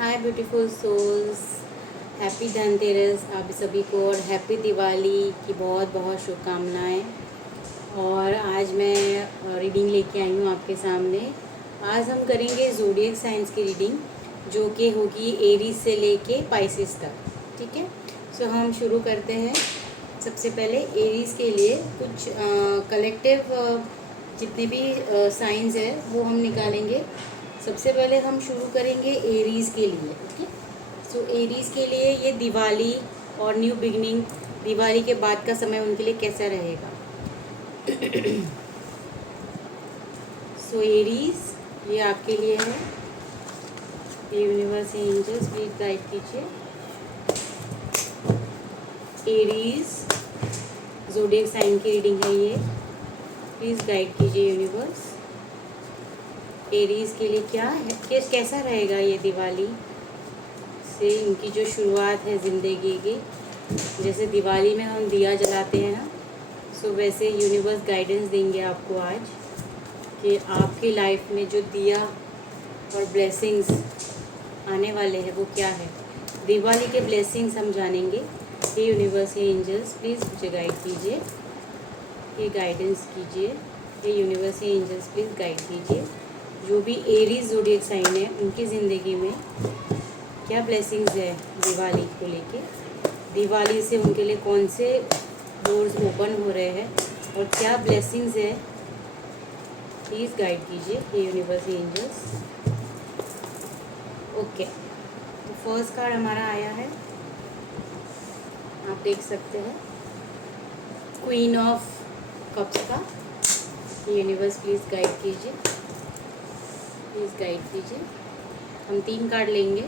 हाय beautiful souls, happy Dhanteras आप सभी को और हैप्पी दिवाली की बहुत बहुत शुभकामनाएं। और आज मैं रीडिंग लेके आई हूँ आपके सामने। आज हम करेंगे ज़ोडिएक साइंस की रीडिंग, जो कि होगी एरीज से लेके पाइसेस तक। ठीक है, सो हम शुरू करते हैं। सबसे पहले एरीज के लिए कुछ कलेक्टिव जितने भी साइंस है वो हम निकालेंगे। सबसे पहले हम शुरू करेंगे एरीज के लिए। ओके, सो एरीज के लिए ये दिवाली और न्यू बिगनिंग, दिवाली के बाद का समय उनके लिए कैसा रहेगा। सो एरीज ये आपके लिए है। ये यूनिवर्स एंजल्स प्लीज गाइड कीजिए। एरीज ज़ोडिएक साइन की रीडिंग है ये, प्लीज़ गाइड कीजिए यूनिवर्स। एरीज के लिए क्या है, कैसा रहेगा ये दिवाली से इनकी जो शुरुआत है ज़िंदगी की। जैसे दिवाली में हम दिया जलाते हैं ना, सो वैसे यूनिवर्स गाइडेंस देंगे आपको आज कि आपकी लाइफ में जो दिया और ब्लेसिंग्स आने वाले हैं वो क्या है। दिवाली के ब्लेसिंग्स हम जानेंगे। ये यूनिवर्स ये एंजल्स प्लीज़ मुझे गाइड कीजिए, ये गाइडेंस कीजिए। ये यूनिवर्स ये एंजल्स प्लीज़ गाइड कीजिए। जो भी एरीज ज़ोडिएक साइन है उनकी ज़िंदगी में क्या ब्लेसिंग्स है दिवाली को लेके। दिवाली से उनके लिए कौन से डोर्स ओपन हो रहे हैं और क्या ब्लेसिंग्स है, प्लीज़ गाइड कीजिए ये यूनिवर्स एंजल्स। ओके, तो फर्स्ट कार्ड हमारा आया है, आप देख सकते हैं, क्वीन ऑफ कप्स का। यूनिवर्स प्लीज़ गाइड कीजिए, प्लीज़ गाइड कीजिए। हम 3 कार्ड लेंगे।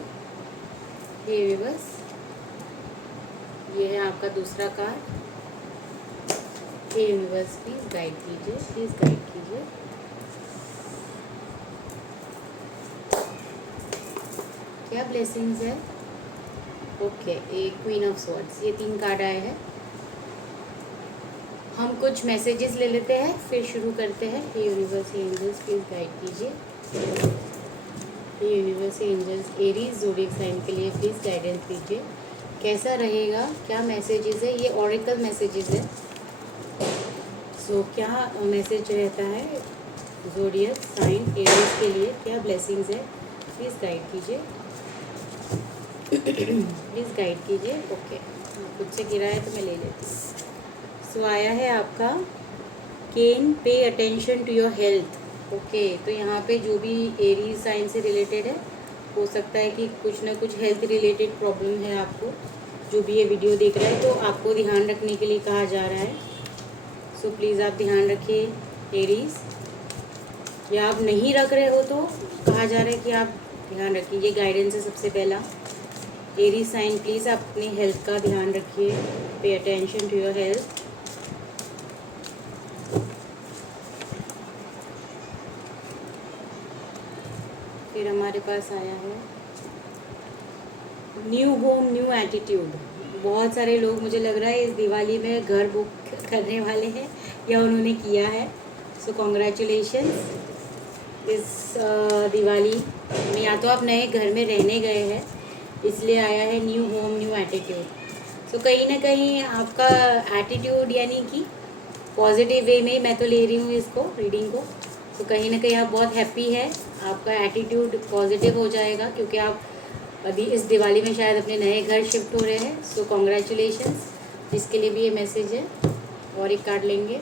ये यूनिवर्स, ये है आपका दूसरा कार्ड। ये यूनिवर्स प्लीज़ गाइड कीजिए, प्लीज़ गाइड कीजिए। क्या ब्लेसिंग्स है। ओके, ये क्वीन ऑफ स्वॉर्ड्स, ये 3 कार्ड आए हैं। हम कुछ मैसेजेस ले लेते हैं फिर शुरू करते हैं। ये यूनिवर्स एंजल्स प्लीज़ गाइड कीजिए। ये universe angels Aries zodiac sign के लिए प्लीज़ गाइडेंस दीजिए, कैसा रहेगा, क्या मैसेजेस है। ये ऑरेकल मैसेजेस है। सो क्या मैसेज रहता है ज़ोडिएक साइन एरीज के लिए, क्या ब्लेसिंग्स है, प्लीज़ गाइड कीजिए। प्लीज़ गाइड कीजिए। ओके, खुद से गिरा है तो मैं ले लेती हूँ। सो आया है आपका केन, pay attention to your health. Okay, तो यहाँ पे जो भी एरीज साइन से रिलेटेड है, हो सकता है कि कुछ ना कुछ हेल्थ रिलेटेड प्रॉब्लम है आपको। जो भी ये वीडियो देख रहा है तो आपको ध्यान रखने के लिए कहा जा रहा है। सो प्लीज़ आप ध्यान रखिए एरीज, या आप नहीं रख रहे हो तो कहा जा रहा है कि आप ध्यान रखिए। ये गाइडेंस है सबसे पहला। एरीज साइन प्लीज़ आप अपनी हेल्थ का ध्यान रखिए, पे अटेंशन टू योर हेल्थ। फिर हमारे पास आया है न्यू होम न्यू एटीट्यूड। बहुत सारे लोग, मुझे लग रहा है, इस दिवाली में घर बुक करने वाले हैं या उन्होंने किया है। सो कॉन्ग्रेचुलेशंस। इस दिवाली में या तो आप नए घर में रहने गए हैं, इसलिए आया है न्यू होम न्यू एटीट्यूड। सो कहीं ना कहीं आपका एटीट्यूड, यानी कि पॉजिटिव वे में मैं तो ले रही हूँ इसको रीडिंग को। तो कहीं ना कहीं आप बहुत हैप्पी है, आपका एटीट्यूड पॉजिटिव हो जाएगा क्योंकि आप अभी इस दिवाली में शायद अपने नए घर शिफ्ट हो रहे हैं। सो कॉन्ग्रेचुलेशंस, जिसके लिए भी ये मैसेज है। और एक कार्ड लेंगे,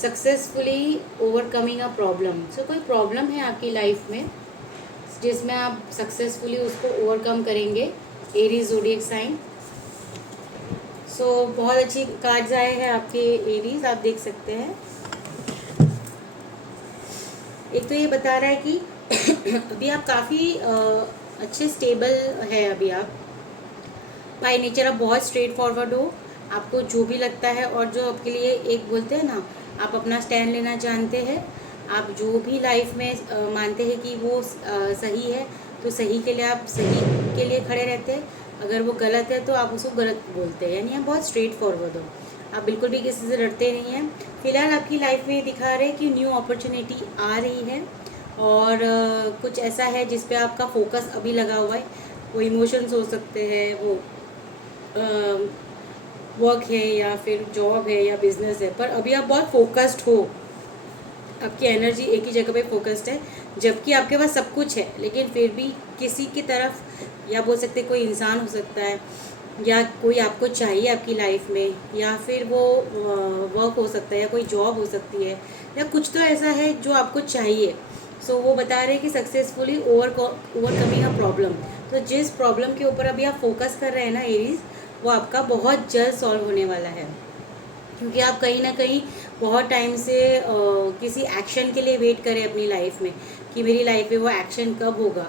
सक्सेसफुली ओवरकमिंग अ प्रॉब्लम। सो कोई प्रॉब्लम है आपकी लाइफ में जिसमें आप सक्सेसफुली उसको ओवरकम करेंगे, एरीज ज़ोडिएक साइन। सो बहुत अच्छी कार्ड्स आए हैं आपके एरीज, आप देख सकते हैं। एक तो ये बता रहा है कि अभी आप काफ़ी अच्छे स्टेबल है। अभी आप बाय नेचर आप बहुत स्ट्रेट फॉरवर्ड हो, आपको जो भी लगता है और जो आपके लिए, एक बोलते हैं ना, आप अपना स्टैंड लेना जानते हैं। आप जो भी लाइफ में मानते हैं कि वो सही है, तो सही के लिए आप सही के लिए खड़े रहते हैं। अगर वो गलत है तो आप उसको गलत बोलते हैं, यानी आप बहुत स्ट्रेट फॉरवर्ड हो। आप बिल्कुल भी किसी से डरते नहीं हैं। फिलहाल आपकी लाइफ में दिखा रहे हैं कि न्यू अपॉर्चुनिटी आ रही है और कुछ ऐसा है जिस पे आपका फोकस अभी लगा हुआ है। वो इमोशंस हो सकते हैं, वो वर्क है या फिर जॉब है या बिजनेस है, पर अभी आप बहुत फोकस्ड हो, आपकी एनर्जी एक ही जगह पे फोकस्ड है, जबकि आपके पास सब कुछ है, लेकिन फिर भी किसी की तरफ, या बोल सकते कोई इंसान हो सकता है, या कोई आपको चाहिए आपकी लाइफ में, या फिर वो वर्क हो सकता है, या कोई जॉब हो सकती है, या कुछ तो ऐसा है जो आपको चाहिए। सो वो बता रहे हैं कि सक्सेसफुली ओवरकमिंग अ प्रॉब्लम। तो जिस प्रॉब्लम के ऊपर अभी आप फोकस कर रहे हैं ना एरीज, वो आपका बहुत जल्द सॉल्व होने वाला है, क्योंकि आप कहीं ना कहीं बहुत टाइम से किसी एक्शन के लिए वेट करें अपनी लाइफ में, कि मेरी लाइफ में वो एक्शन कब होगा,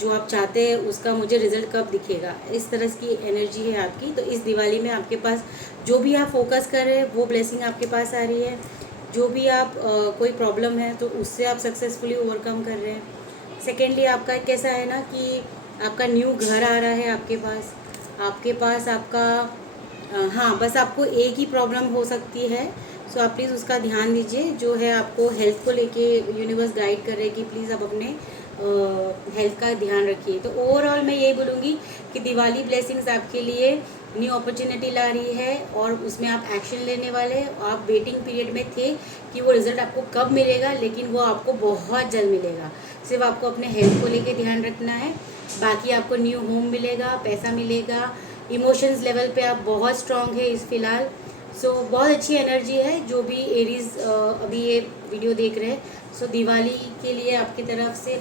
जो आप चाहते हैं उसका मुझे रिजल्ट कब दिखेगा। इस तरह की एनर्जी है आपकी। तो इस दिवाली में आपके पास जो भी आप फोकस कर रहे हैं वो ब्लेसिंग आपके पास आ रही है। जो भी आप कोई प्रॉब्लम है तो उससे आप सक्सेसफुली ओवरकम कर रहे हैं। सेकेंडली आपका कैसा है ना कि आपका न्यू घर आ रहा है आपके पास आपका हाँ, बस आपको एक ही प्रॉब्लम हो सकती है। सो आप प्लीज़ उसका ध्यान दीजिए, जो है आपको हेल्थ को लेके यूनिवर्स गाइड कर रहे हैं कि प्लीज़ आप अपने हेल्थ का ध्यान रखिए। तो ओवरऑल मैं यही बोलूँगी कि दिवाली ब्लेसिंग्स आपके लिए न्यू अपॉर्चुनिटी ला रही है, और उसमें आप एक्शन लेने वाले हैं। आप वेटिंग पीरियड में थे कि वो रिज़ल्ट आपको कब मिलेगा, लेकिन वो आपको बहुत जल्द मिलेगा। सिर्फ आपको अपने हेल्थ को लेके ध्यान रखना है, बाकी आपको न्यू होम मिलेगा, पैसा मिलेगा, इमोशंस लेवल पे आप बहुत स्ट्रांग है इस फिलहाल। सो बहुत अच्छी एनर्जी है जो भी एरीज अभी ये वीडियो देख रहे हैं। सो दिवाली के लिए आपकी तरफ से,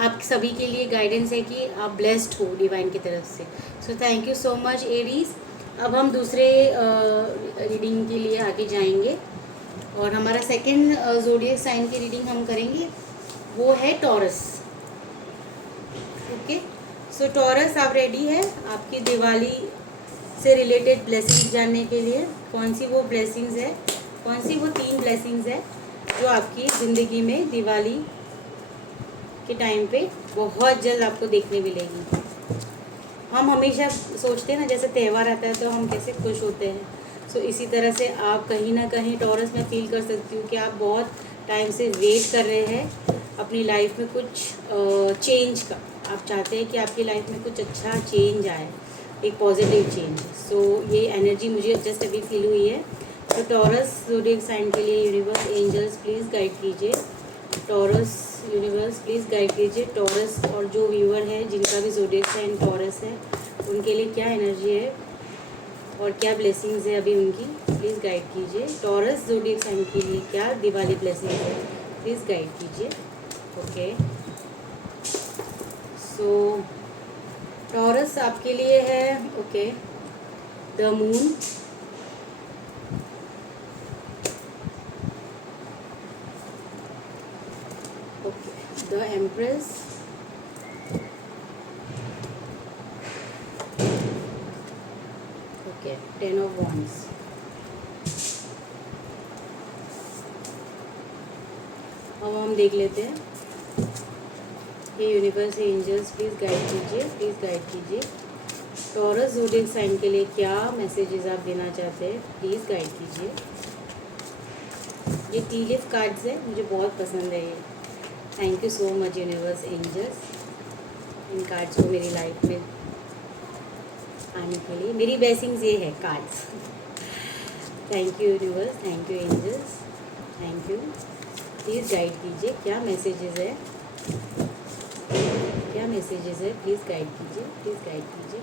आप सभी के लिए गाइडेंस है कि आप ब्लेस्ड हो डिवाइन की तरफ से। सो thank you so much Aries. अब हम दूसरे रीडिंग के लिए आगे जाएंगे, और हमारा सेकेंड जोडियक साइन की रीडिंग हम करेंगे, वो है टॉरस। ओके, सो टॉरस आप रेडी है आपकी दिवाली से रिलेटेड ब्लेसिंग्स जानने के लिए? कौन सी वो ब्लेसिंग्स है, कौन सी वो 3 ब्लेसिंग्स है जो आपकी ज़िंदगी में दिवाली के टाइम पे बहुत जल्द आपको देखने मिलेगी? हम हमेशा सोचते हैं ना, जैसे त्यौहार आता है तो हम कैसे खुश होते हैं। सो इसी तरह से आप कहीं ना कहीं टॉरस में फील कर सकती हूँ कि आप बहुत टाइम से वेट कर रहे हैं अपनी लाइफ में कुछ चेंज का। आप चाहते हैं कि आपकी लाइफ में कुछ अच्छा चेंज आए, एक पॉजिटिव चेंज। सो ये एनर्जी मुझे जस्ट अभी फील हुई है। तो टॉरस ज़ोडिएक साइन के लिए यूनिवर्स एंजल्स प्लीज़ गाइड कीजिए। टॉरस यूनिवर्स प्लीज़ गाइड कीजिए टॉरस, और जो व्यूअर है जिनका भी ज़ोडिएक साइन टॉरस है उनके लिए क्या एनर्जी है और क्या ब्लेसिंग्स है अभी उनकी, प्लीज़ गाइड कीजिए। टॉरस ज़ोडिएक साइन के लिए क्या दिवाली ब्लेसिंग है, प्लीज़ गाइड कीजिए। ओके, सो टॉरस आपके लिए है, okay, the moon, okay, the empress, okay, 10 of wands। अब हम देख लेते हैं, ये यूनिवर्स एंजल्स प्लीज़ गाइड कीजिए, प्लीज़ गाइड कीजिए। टॉरस ज़ोडिएक साइन के लिए क्या मैसेजेस आप देना चाहते हैं, प्लीज़ गाइड कीजिए। ये टी लीफ कार्ड्स है, मुझे बहुत पसंद है ये। Thank you so much universe angels in cards को मेरी लाइफ में आने के लिए। मेरी ब्लेसिंग्स ये है cards. Thank you universe, thank you angels, thank you. Please guide कीजिए क्या मैसेजेस है, क्या मैसेजेस है, प्लीज़ गाइड कीजिए, प्लीज़ गाइड कीजिए।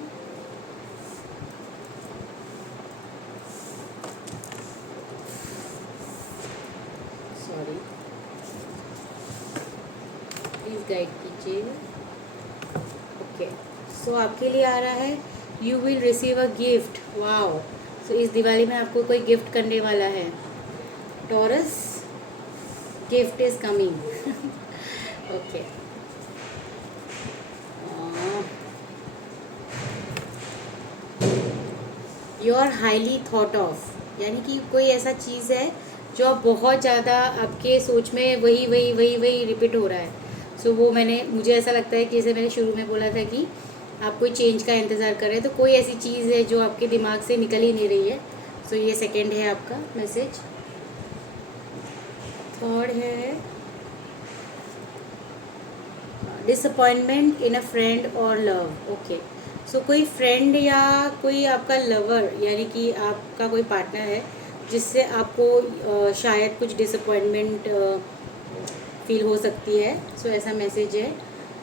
सॉरी, प्लीज़ गाइड कीजिए। ओके, सो आपके लिए आ रहा है you will receive a gift. Wow, so इस दिवाली में आपको कोई गिफ्ट करने वाला है Taurus, gift is coming. Okay, you are highly thought of, यानी कि कोई ऐसा चीज़ है जो आप बहुत ज़्यादा आपके सोच में वही वही वही वही रिपीट हो रहा है। सो वो मुझे ऐसा लगता है कि जैसे मैंने शुरू में बोला था कि आप कोई चेंज का इंतज़ार कर रहे हैं, तो कोई ऐसी चीज़ है जो आपके दिमाग से निकल ही नहीं रही है। सो ये सेकंड है आपका मैसेज। थर्ड है डिसअपॉइंटमेंट इन अ फ्रेंड और लव। ओके, सो कोई फ्रेंड या कोई आपका लवर यानी कि आपका कोई पार्टनर है जिससे आपको शायद कुछ डिसअपॉइंटमेंट फील हो सकती है। सो ऐसा मैसेज है।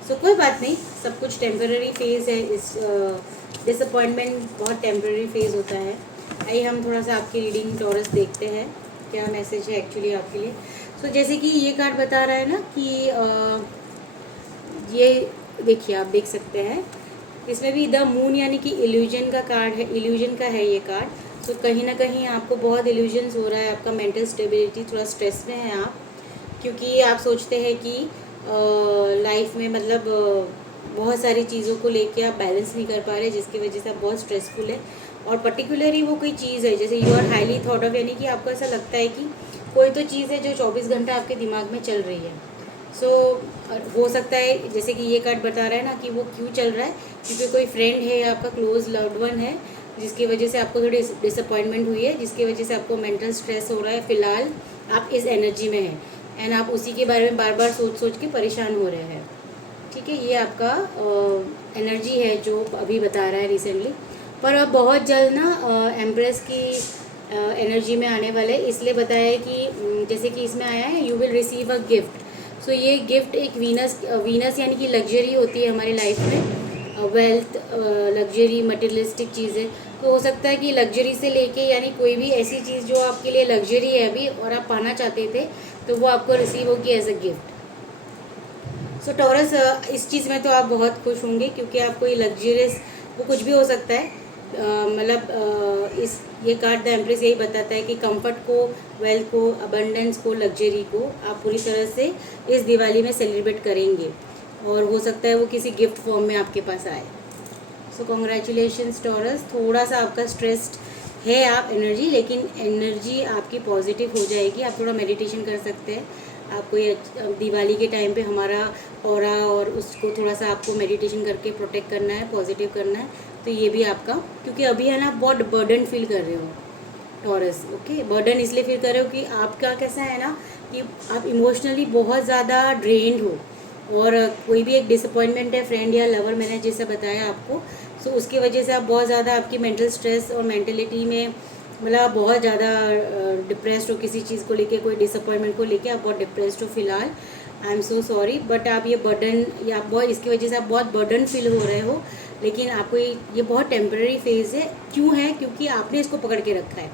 सो कोई बात नहीं, सब कुछ टेम्पररी फेज़ है। इस डिसअपॉइंटमेंट बहुत टेम्पररी फेज़ होता है। आइए हम थोड़ा सा आपकी रीडिंग टॉरस देखते हैं क्या मैसेज है एक्चुअली आपके लिए। सो जैसे कि ये कार्ड बता रहा है ना कि ये देखिए, आप देख सकते हैं इसमें भी द मून यानी कि इल्यूजन का कार्ड है, इल्यूजन का है ये कार्ड। सो कहीं ना कहीं आपको बहुत इल्यूजन्स हो रहा है, आपका मेंटल स्टेबिलिटी, थोड़ा स्ट्रेस में है आप, क्योंकि आप सोचते हैं कि लाइफ में मतलब बहुत सारी चीज़ों को लेके आप बैलेंस नहीं कर पा रहे, जिसकी वजह से आप बहुत स्ट्रेसफुल है। और पर्टिकुलरली वो कोई चीज़ है जैसे you are highly thought of, यानी कि आपको ऐसा लगता है कि कोई तो चीज़ है जो 24 घंटा आपके दिमाग में चल रही है। सो हो सकता है जैसे कि ये कार्ड बता रहा है ना कि वो क्यों चल रहा है, क्योंकि कोई फ्रेंड है या आपका क्लोज लव्ड वन है जिसकी वजह से आपको थोड़ी डिसअपॉइंटमेंट हुई है, जिसकी वजह से आपको मेंटल स्ट्रेस हो रहा है। फ़िलहाल आप इस एनर्जी में हैं एंड आप उसी के बारे में बार बार सोच सोच के परेशान हो रहे हैं। ठीक है, ये आपका एनर्जी है जो अभी बता रहा है रिसेंटली। पर अब बहुत जल्द ना एम्प्रेस की एनर्जी में आने वाले, इसलिए बताया है कि जैसे कि इसमें आया है you will receive a gift. So ये गिफ्ट एक वीनस यानी कि लग्जरी होती है हमारी लाइफ में, वेल्थ, लग्जरी, मटेरियलिस्टिक चीज़ें। तो हो सकता है कि लग्जरी से लेके यानी कोई भी ऐसी चीज़ जो आपके लिए लग्जरी है अभी और आप पाना चाहते थे, तो वो आपको रिसीव होगी as a gift. So Taurus, इस चीज़ में तो आप बहुत खुश होंगे क्योंकि आपको ये लग्जरियस, वो कुछ भी हो सकता है। मतलब इस ये कार्ड द एम्प्रेस यही बताता है कि कंफर्ट को, वेल्थ को, अबंडेंस को, लग्जरी को आप पूरी तरह से इस दिवाली में सेलिब्रेट करेंगे और हो सकता है वो किसी गिफ्ट फॉर्म में आपके पास आए। सो कॉन्ग्रेचुलेशंस टॉरस, थोड़ा सा आपका स्ट्रेस्ड है आप एनर्जी, लेकिन एनर्जी आपकी पॉजिटिव हो जाएगी। आप थोड़ा मेडिटेशन कर सकते हैं। आपको ये दिवाली के टाइम पे हमारा ऑरा और उसको थोड़ा सा आपको मेडिटेशन करके प्रोटेक्ट करना है, पॉजिटिव करना है। तो ये भी आपका, क्योंकि अभी है ना बहुत बर्डन फील कर रहे हो टॉरस। ओके, बर्डन इसलिए फील कर रहे हो कि आपका कैसा है ना कि आप इमोशनली बहुत ज़्यादा ड्रेन्ड हो, और कोई भी एक डिसअपॉइंटमेंट है फ्रेंड या लवर, मैंने जैसे बताया आपको। सो उसकी वजह से आप बहुत ज़्यादा आपकी मेंटल स्ट्रेस और मेंटलिटी में, मतलब आप बहुत ज़्यादा डिप्रेस्ड हो किसी चीज़ को लेके, कोई डिसअपॉइंटमेंट को लेके आप बहुत डिप्रेस्ड हो फिलहाल। आई एम सो सॉरी, बट आप ये बर्डन या आप बहुत, इसकी वजह से आप बहुत बर्डन फील हो रहे हो, लेकिन आपको ये बहुत टेम्पररी फेज़ है। क्यों है? क्योंकि आपने इसको पकड़ के रखा है।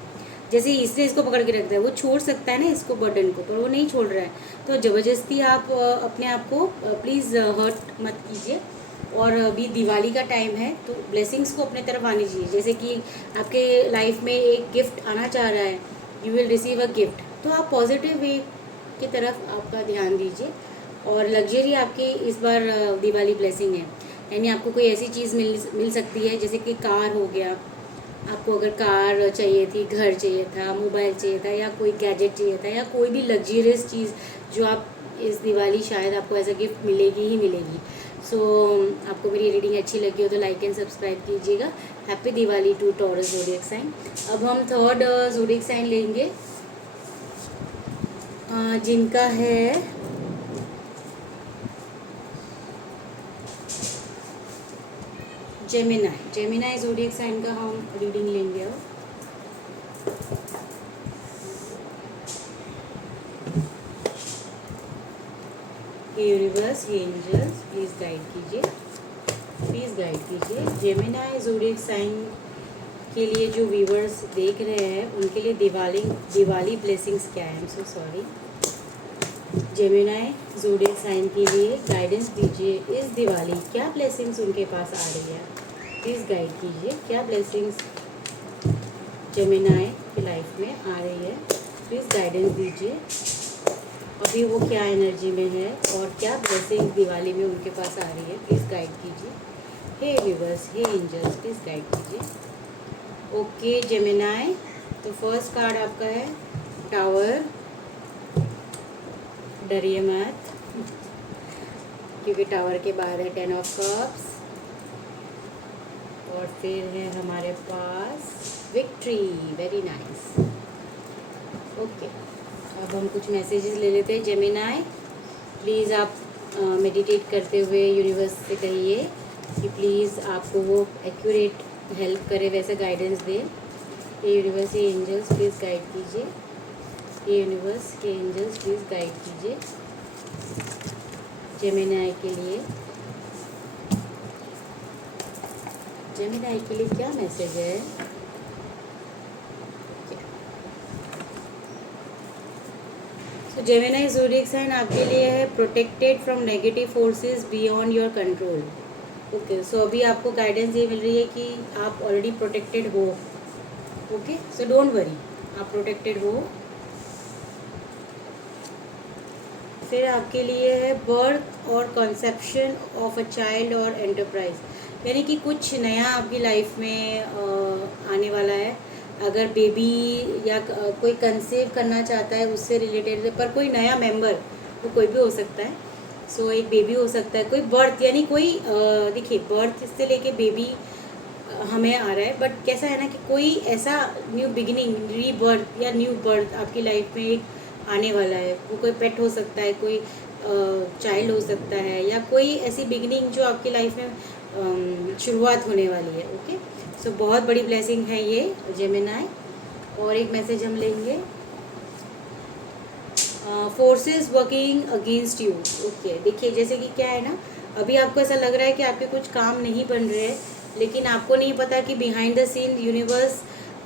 जैसे इसने इसको पकड़ के रखता है, वो छोड़ सकता है ना इसको, बर्डन को, पर वो नहीं छोड़ रहा है। तो ज़बरदस्ती आप अपने आप को प्लीज़ हर्ट मत कीजिए। और अभी दिवाली का टाइम है तो ब्लेसिंग्स को अपने तरफ आनी चाहिए। जैसे कि आपके लाइफ में एक गिफ्ट आना चाह रहा है, you will receive a gift, तो आप पॉजिटिव वे की तरफ आपका ध्यान दीजिए। और लग्जरी आपकी इस बार दिवाली ब्लेसिंग है, यानी आपको कोई ऐसी चीज़ मिल सकती है जैसे कि कार हो गया। आपको अगर कार चाहिए थी, घर चाहिए था, मोबाइल चाहिए था, या कोई गैजेट चाहिए था, या कोई भी लग्जरियस चीज़ जो आप इस दिवाली शायद आपको एज अ गिफ्ट मिलेगी ही मिलेगी। सो आपको मेरी रीडिंग अच्छी लगी हो तो लाइक एंड सब्सक्राइब कीजिएगा। Happy Diwali to Taurus zodiac sign. अब हम थर्ड ज़ोडिएक साइन लेंगे, जिनका है जेमिनाई। जेमिनाई ज़ोडिएक साइन का हम रीडिंग लेंगे अब। Hey universe, hey angels, please guide कीजिए, प्लीज़ गाइड कीजिए। जेमिनाई ज़ोडिएक साइन के लिए जो व्यूवर्स देख रहे हैं उनके लिए दिवाली ब्लेसिंग्स क्या है? I am so sorry. Gemini zodiac sign के लिए गाइडेंस दीजिए, इस दिवाली क्या ब्लेसिंग्स उनके पास आ रही है? प्लीज़ गाइड कीजिए, क्या ब्लेसिंग्स जेमिनाई की लाइफ में आ रही है? प्लीज़ गाइडेंस दीजिए। अभी वो क्या एनर्जी में है और क्या ब्लेसिंग दिवाली में उनके पास आ रही है? प्लीज़ गाइड कीजिए। Hey viewers, hey angels, please guide कीजिए। ओके जेमिनाई, तो फर्स्ट कार्ड आपका है टावर। डरिए मत, क्योंकि टावर के बाद है 10 ऑफ कप्स, और फिर है हमारे पास विक्ट्री। Very nice. ओके, अब हम कुछ मैसेजेस ले लेते हैं। जेमिनाई, प्लीज़ आप मेडिटेट करते हुए यूनिवर्स से कहिए कि प्लीज़ आपको वो एक्यूरेट हेल्प करे, वैसा गाइडेंस दे। ये यूनिवर्स, ये एंजल्स प्लीज़ गाइड कीजिए। ये यूनिवर्स, ये एंजल्स प्लीज़ गाइड कीजिए जेमिनी के लिए। जेमिनी के लिए क्या मैसेज है? सो जेमिनी ज़ोडिएक साइन आपके लिए है protected from negative forces beyond your control. Okay, so अभी आपको गाइडेंस ये मिल रही है कि आप ऑलरेडी प्रोटेक्टेड हो। ओके, सो डोंट वरी, आप प्रोटेक्टेड हो। फिर आपके लिए है बर्थ और कंसेप्शन ऑफ अ चाइल्ड और एंटरप्राइज, यानी कि कुछ नया आपकी लाइफ में आने वाला है। अगर बेबी या कोई कंसीव करना चाहता है उससे रिलेटेड, पर कोई नया मेंबर, वो कोई भी हो सकता है। सो एक बेबी हो सकता है, कोई बर्थ, यानी कोई देखिए बर्थ से लेके बेबी हमें आ रहा है, बट कैसा है ना कि कोई ऐसा न्यू बिगिनिंग, रीबर्थ या न्यू बर्थ आपकी लाइफ में एक आने वाला है। वो कोई पेट हो सकता है, कोई चाइल्ड हो सकता है, या कोई ऐसी बिगिनिंग जो आपकी लाइफ में शुरुआत होने वाली है। ओके, सो बहुत बड़ी ब्लेसिंग है ये जेमिनी। और एक मैसेज हम लेंगे, forces working against you. Okay, देखिए जैसे कि क्या है ना, अभी आपको ऐसा लग रहा है कि आपके कुछ काम नहीं बन रहे हैं, लेकिन आपको नहीं पता कि बिहाइंड द सीन यूनिवर्स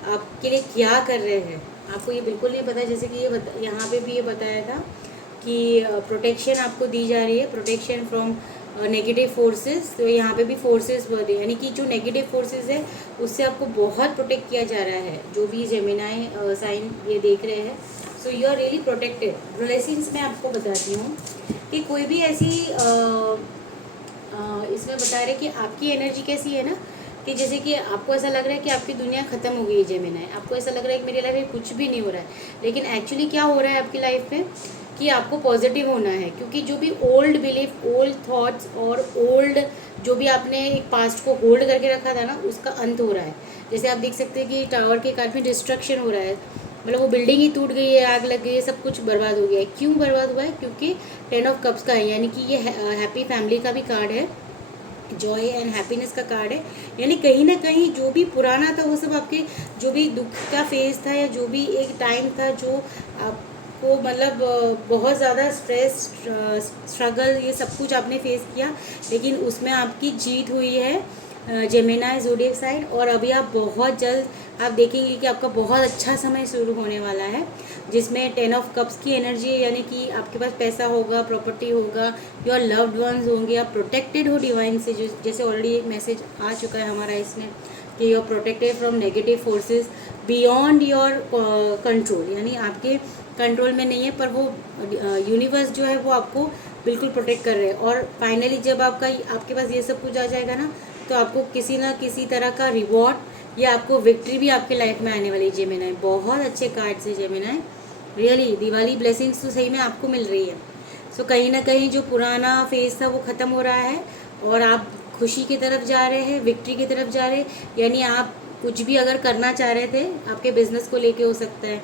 आपके लिए क्या कर रहे हैं। आपको ये बिल्कुल नहीं पता। जैसे कि ये यहाँ पे भी ये बताया था कि प्रोटेक्शन आपको दी जा रही है, प्रोटेक्शन फ्रॉम नेगेटिव फोर्सेस। तो यहाँ पे भी फोर्सेस बढ़ रही है, यानी कि जो नेगेटिव फोर्सेस है उससे आपको बहुत प्रोटेक्ट किया जा रहा है। जो भी जेमिनी साइन ये देख रहे हैं, so you are really protected. Blessings मैं आपको बताती हूँ कि कोई भी ऐसी इसमें बता रहे कि आपकी एनर्जी कैसी है ना, कि जैसे कि आपको ऐसा लग रहा है कि आपकी दुनिया ख़त्म हो गई है जेमिनी। आपको ऐसा लग रहा है कि मेरी लाइफ में कुछ भी नहीं हो रहा है, लेकिन एक्चुअली क्या हो रहा है आपकी लाइफ में कि आपको पॉजिटिव होना है। क्योंकि जो भी ओल्ड बिलीफ, ओल्ड थॉट्स और ओल्ड जो भी आपने एक पास्ट को होल्ड करके रखा था ना, उसका अंत हो रहा है। जैसे आप देख सकते हैं कि टावर के काट में डिस्ट्रक्शन हो रहा है, मतलब वो बिल्डिंग ही टूट गई है, आग लग गई है, सब कुछ बर्बाद हो गया है। क्यों बर्बाद हुआ है? क्योंकि 10 ऑफ कप्स का है, यानी कि ये हैप्पी फैमिली का भी कार्ड है, जॉय एंड हैप्पीनेस का कार्ड है। यानी कहीं ना कहीं जो भी पुराना था वो सब आपके, जो भी दुख का फेज था या जो भी एक टाइम था जो आपको मतलब बहुत ज़्यादा स्ट्रेस, स्ट्रगल, ये सब कुछ आपने फेस किया, लेकिन उसमें आपकी जीत हुई है जेमिनी ज़ोडिएक साइन। और अभी आप बहुत जल्द आप देखेंगे कि आपका बहुत अच्छा समय शुरू होने वाला है, जिसमें 10 ऑफ कप्स की एनर्जी है, यानी कि आपके पास पैसा होगा, प्रॉपर्टी होगा, योर लव्ड वंस होंगे, आप प्रोटेक्टेड हो डिवाइन से। जो जैसे ऑलरेडी एक मैसेज आ चुका है हमारा इसमें कि you are protected from negative forces beyond your control, यानी आपके कंट्रोल में नहीं है, पर वो यूनिवर्स जो है वो आपको बिल्कुल प्रोटेक्ट कर रहे हैं। और फाइनली जब आपके पास ये सब कुछ आ जाएगा ना, तो आपको किसी ना किसी तरह का रिवॉर्ड या आपको विक्ट्री भी आपके लाइफ में आने वाली है जेमिनी। बहुत अच्छे कार्ड्स है जेमिनी, रियली दिवाली ब्लेसिंग्स तो सही में आपको मिल रही है। सो कहीं ना कहीं जो पुराना फेज था वो ख़त्म हो रहा है और आप खुशी की तरफ जा रहे हैं, विक्ट्री की तरफ जा रहे हैं। यानी आप कुछ भी अगर करना चाह रहे थे, आपके बिजनेस को लेके हो सकता है,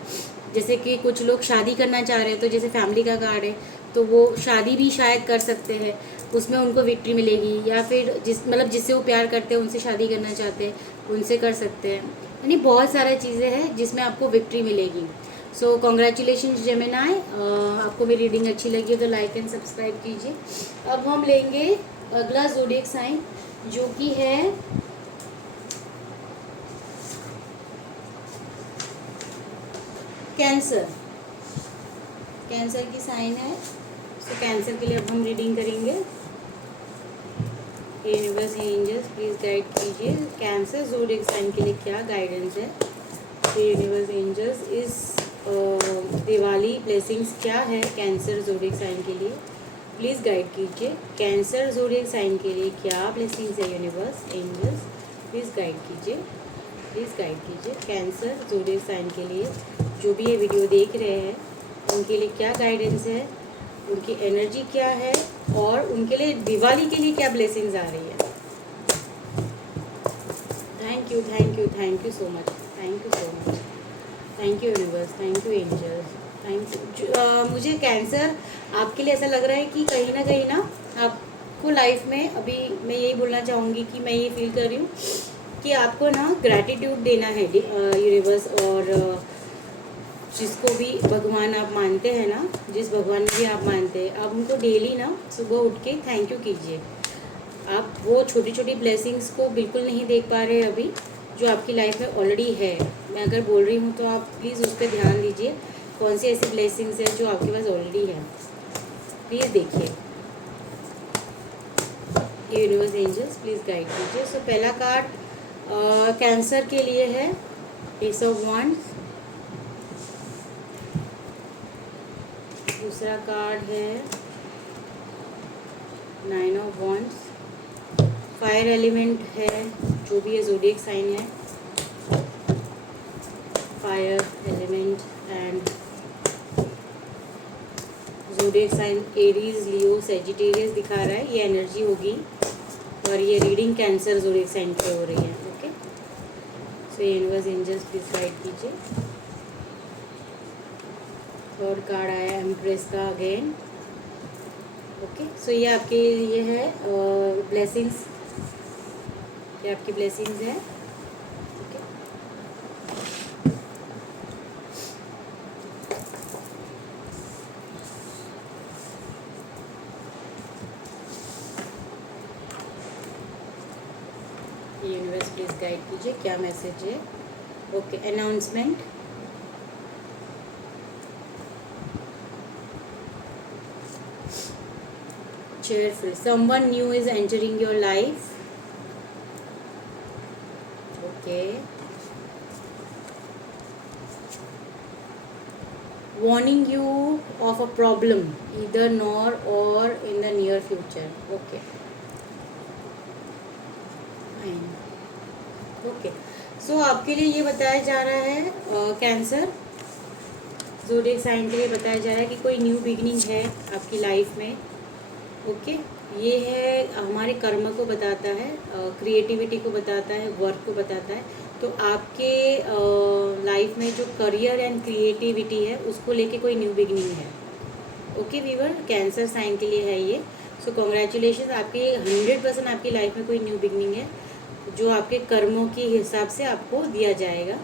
जैसे कि कुछ लोग शादी करना चाह रहे हैं, तो जैसे फैमिली का कार्ड है, तो वो शादी भी शायद कर सकते हैं, उसमें उनको विक्ट्री मिलेगी। या फिर जिससे वो प्यार करते हैं, उनसे शादी करना चाहते हैं, उनसे कर सकते हैं। यानी बहुत सारी चीज़ें हैं जिसमें आपको विक्ट्री मिलेगी। So congratulation Gemini. आपको मेरी रीडिंग अच्छी लगी तो लाइक एंड सब्सक्राइब कीजिए। अब हम लेंगे अगला ज़ोडिएक साइन, जो कि है कैंसर। कैंसर की साइन है। सो कैंसर के लिए अब हम रीडिंग करेंगे। यूनिवर्स, एंजल्स प्लीज गाइड कीजिए कैंसर ज़ोडिएक साइन के लिए क्या गाइडेंस है। यूनिवर्स, एंजल्स इस दिवाली ब्लेसिंग्स क्या है कैंसर ज़ोडिएक साइन के लिए, प्लीज़ गाइड कीजिए। कैंसर ज़ोडिएक साइन के लिए क्या ब्लेसिंग्स है। यूनिवर्स, एंजल्स प्लीज़ गाइड कीजिए, प्लीज़ गाइड कीजिए। कैंसर ज़ोडिएक साइन के लिए जो भी ये वीडियो देख रहे हैं उनके लिए क्या गाइडेंस है, उनकी एनर्जी क्या है, और उनके लिए दिवाली के लिए क्या ब्लेसिंग्स आ रही है। Thank you, thank you, thank you so much, thank you so much, thank you universe, thank you angels. मुझे कैंसर आपके लिए ऐसा लग रहा है कि कहीं ना आपको लाइफ में, अभी मैं यही बोलना चाहूँगी कि मैं ये फील कर रही हूँ कि आपको ना ग्रैटिट्यूड देना है यूनिवर्स और जिसको भी भगवान आप मानते हैं ना, जिस भगवान को भी आप मानते हैं, आप उनको डेली ना सुबह उठ के थैंक यू कीजिए। आप वो छोटी छोटी ब्लेसिंग्स को बिल्कुल नहीं देख पा रहे अभी, जो आपकी लाइफ में ऑलरेडी है। मैं अगर बोल रही हूँ तो आप प्लीज़ उस पर ध्यान दीजिए, कौन सी ऐसी ब्लेसिंग्स है जो आपके पास ऑलरेडी है, प्लीज़ देखिए। यूनिवर्स एंजल्स प्लीज़ गाइड कीजिए। सो पहला कार्ड कैंसर के लिए है एस ऑफ वांड्स। दूसरा कार्ड है 9 ऑफ वांड्स। फायर एलिमेंट है, जो भी है ज़ोडिएक साइन है, fire element and zodiac sign Aries, Leo, Sagittarius दिखा रहा है, ये एनर्जी होगी। और ये रीडिंग कैंसर ज़ोडिएक साइन पे हो रही है। Okay, so universe angels please guide कीजिए। थर्ड कार्ड आया एम्प्रेस का अगेन। ओके, सो ये आपके लिए है ब्लेसिंग्स, ये आपकी ब्लेसिंग्स है। ओके, यूनिवर्स प्लीज गाइड कीजिए, क्या मैसेज है। Okay, announcement. Cheerful. Someone new is entering your life. Okay. Warning you of a problem, either now or in the near future. Okay. Fine. Okay. So आपके लिए ये बताया जा रहा है कैंसर ज़ोडिएक साइन के लिए बताया जा रहा है कि कोई न्यू बिगनिंग है आपकी लाइफ में। ओके, ये है हमारे कर्म को बताता है, क्रिएटिविटी को बताता है, वर्क को बताता है। तो आपके लाइफ में जो करियर एंड क्रिएटिविटी है उसको लेके कोई न्यू बिगनिंग है। ओके वीवर, कैंसर साइन के लिए है ये। सो कॉन्ग्रेचुलेशन, आपके 100% आपकी लाइफ में कोई न्यू बिगनिंग है जो आपके कर्मों के हिसाब से आपको दिया जाएगा।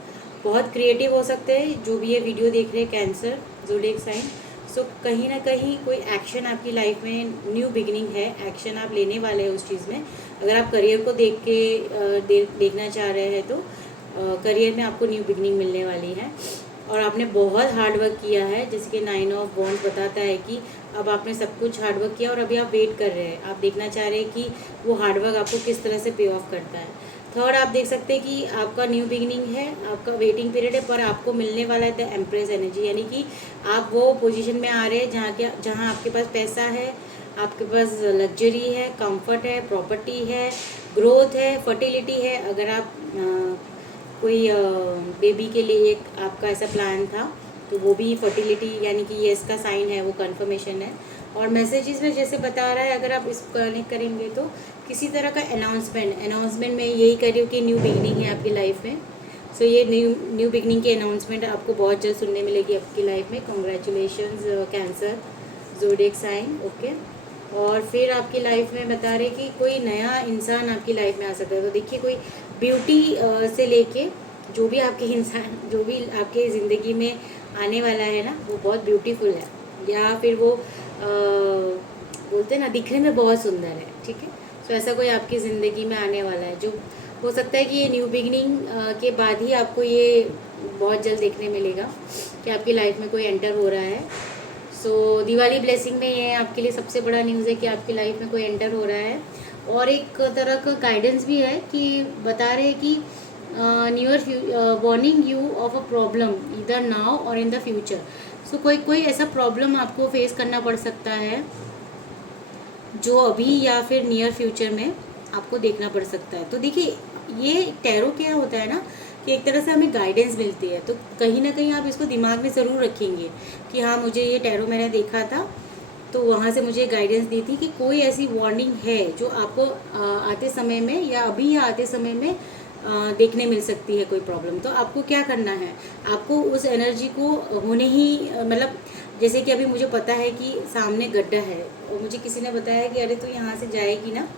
बहुत क्रिएटिव हो सकते हैं जो भी ये वीडियो देख रहे हैं कैंसर ज़ोडिएक साइन। सो कहीं ना कहीं कोई एक्शन आपकी लाइफ में न्यू बिगनिंग है, एक्शन आप लेने वाले हैं उस चीज़ में। अगर आप करियर को देख के देखना चाह रहे हैं तो करियर में आपको न्यू बिगनिंग मिलने वाली है। और आपने बहुत हार्ड वर्क किया है, जैसे कि 9 ऑफ वांड्स बताता है कि अब आपने सब कुछ हार्ड वर्क किया और अभी आप वेट कर रहे हैं, आप देखना चाह रहे हैं कि वो हार्ड वर्क आपको किस तरह से पे ऑफ करता है। थर्ड, आप देख सकते हैं कि आपका न्यू बिगनिंग है, आपका वेटिंग पीरियड है, पर आपको मिलने वाला है द एम्प्रेस एनर्जी, यानी कि आप वो पोजीशन में आ रहे हैं जहाँ आपके पास पैसा है, आपके पास लग्जरी है, कंफर्ट है, प्रॉपर्टी है, ग्रोथ है, फर्टिलिटी है। अगर आप कोई बेबी के लिए एक आपका ऐसा प्लान था तो वो भी फर्टिलिटी यानी कि ये इसका साइन है, वो कंफर्मेशन है। और मैसेजेस में जैसे बता रहा है, अगर आप इसको कनेक्ट करेंगे तो किसी तरह का अनाउंसमेंट में यही कर रही हूँ कि न्यू बिगनिंग है आपकी लाइफ में। सो ये न्यू बिगनिंग की अनाउंसमेंट आपको बहुत जल्द सुनने मिलेगी आपकी लाइफ में। Congratulations Cancer zodiac sign. Okay, और फिर आपकी लाइफ में बता रहे कि कोई नया इंसान आपकी लाइफ में आ सकता है। तो देखिए, कोई ब्यूटी से लेके जो भी आपके इंसान, जो भी आपके ज़िंदगी में आने वाला है ना, वो बहुत ब्यूटीफुल है, या फिर वो बोलते हैं ना दिखने में बहुत सुंदर है। ठीक है, तो ऐसा कोई आपकी ज़िंदगी में आने वाला है, जो हो सकता है कि ये न्यू बिगनिंग के बाद ही आपको ये बहुत जल्द देखने मिलेगा कि आपकी लाइफ में कोई एंटर हो रहा है। सो दिवाली ब्लेसिंग में ये आपके लिए सबसे बड़ा न्यूज़ है कि आपकी लाइफ में कोई एंटर हो रहा है। और एक तरह का गाइडेंस भी है कि बता रहे हैं कि near warning you of a problem इधर नाउ और इन द फ्यूचर। सो कोई ऐसा प्रॉब्लम आपको फेस करना पड़ सकता है जो अभी या फिर नियर फ्यूचर में आपको देखना पड़ सकता है। तो देखिए, ये टैरो क्या होता है ना कि एक तरह से हमें गाइडेंस मिलती है, तो कहीं ना कहीं आप इसको दिमाग में ज़रूर रखेंगे कि हाँ, मुझे ये टैरो मैंने देखा था तो वहाँ से मुझे गाइडेंस दी थी कि कोई ऐसी वार्निंग है जो आपको आते समय में या अभी या आते समय में देखने मिल सकती है कोई प्रॉब्लम। तो आपको क्या करना है, आपको उस एनर्जी को होने ही मतलब जैसे कि अभी मुझे पता है कि सामने गड्ढा है और मुझे किसी ने बताया कि अरे तू यहाँ से जाएगी ना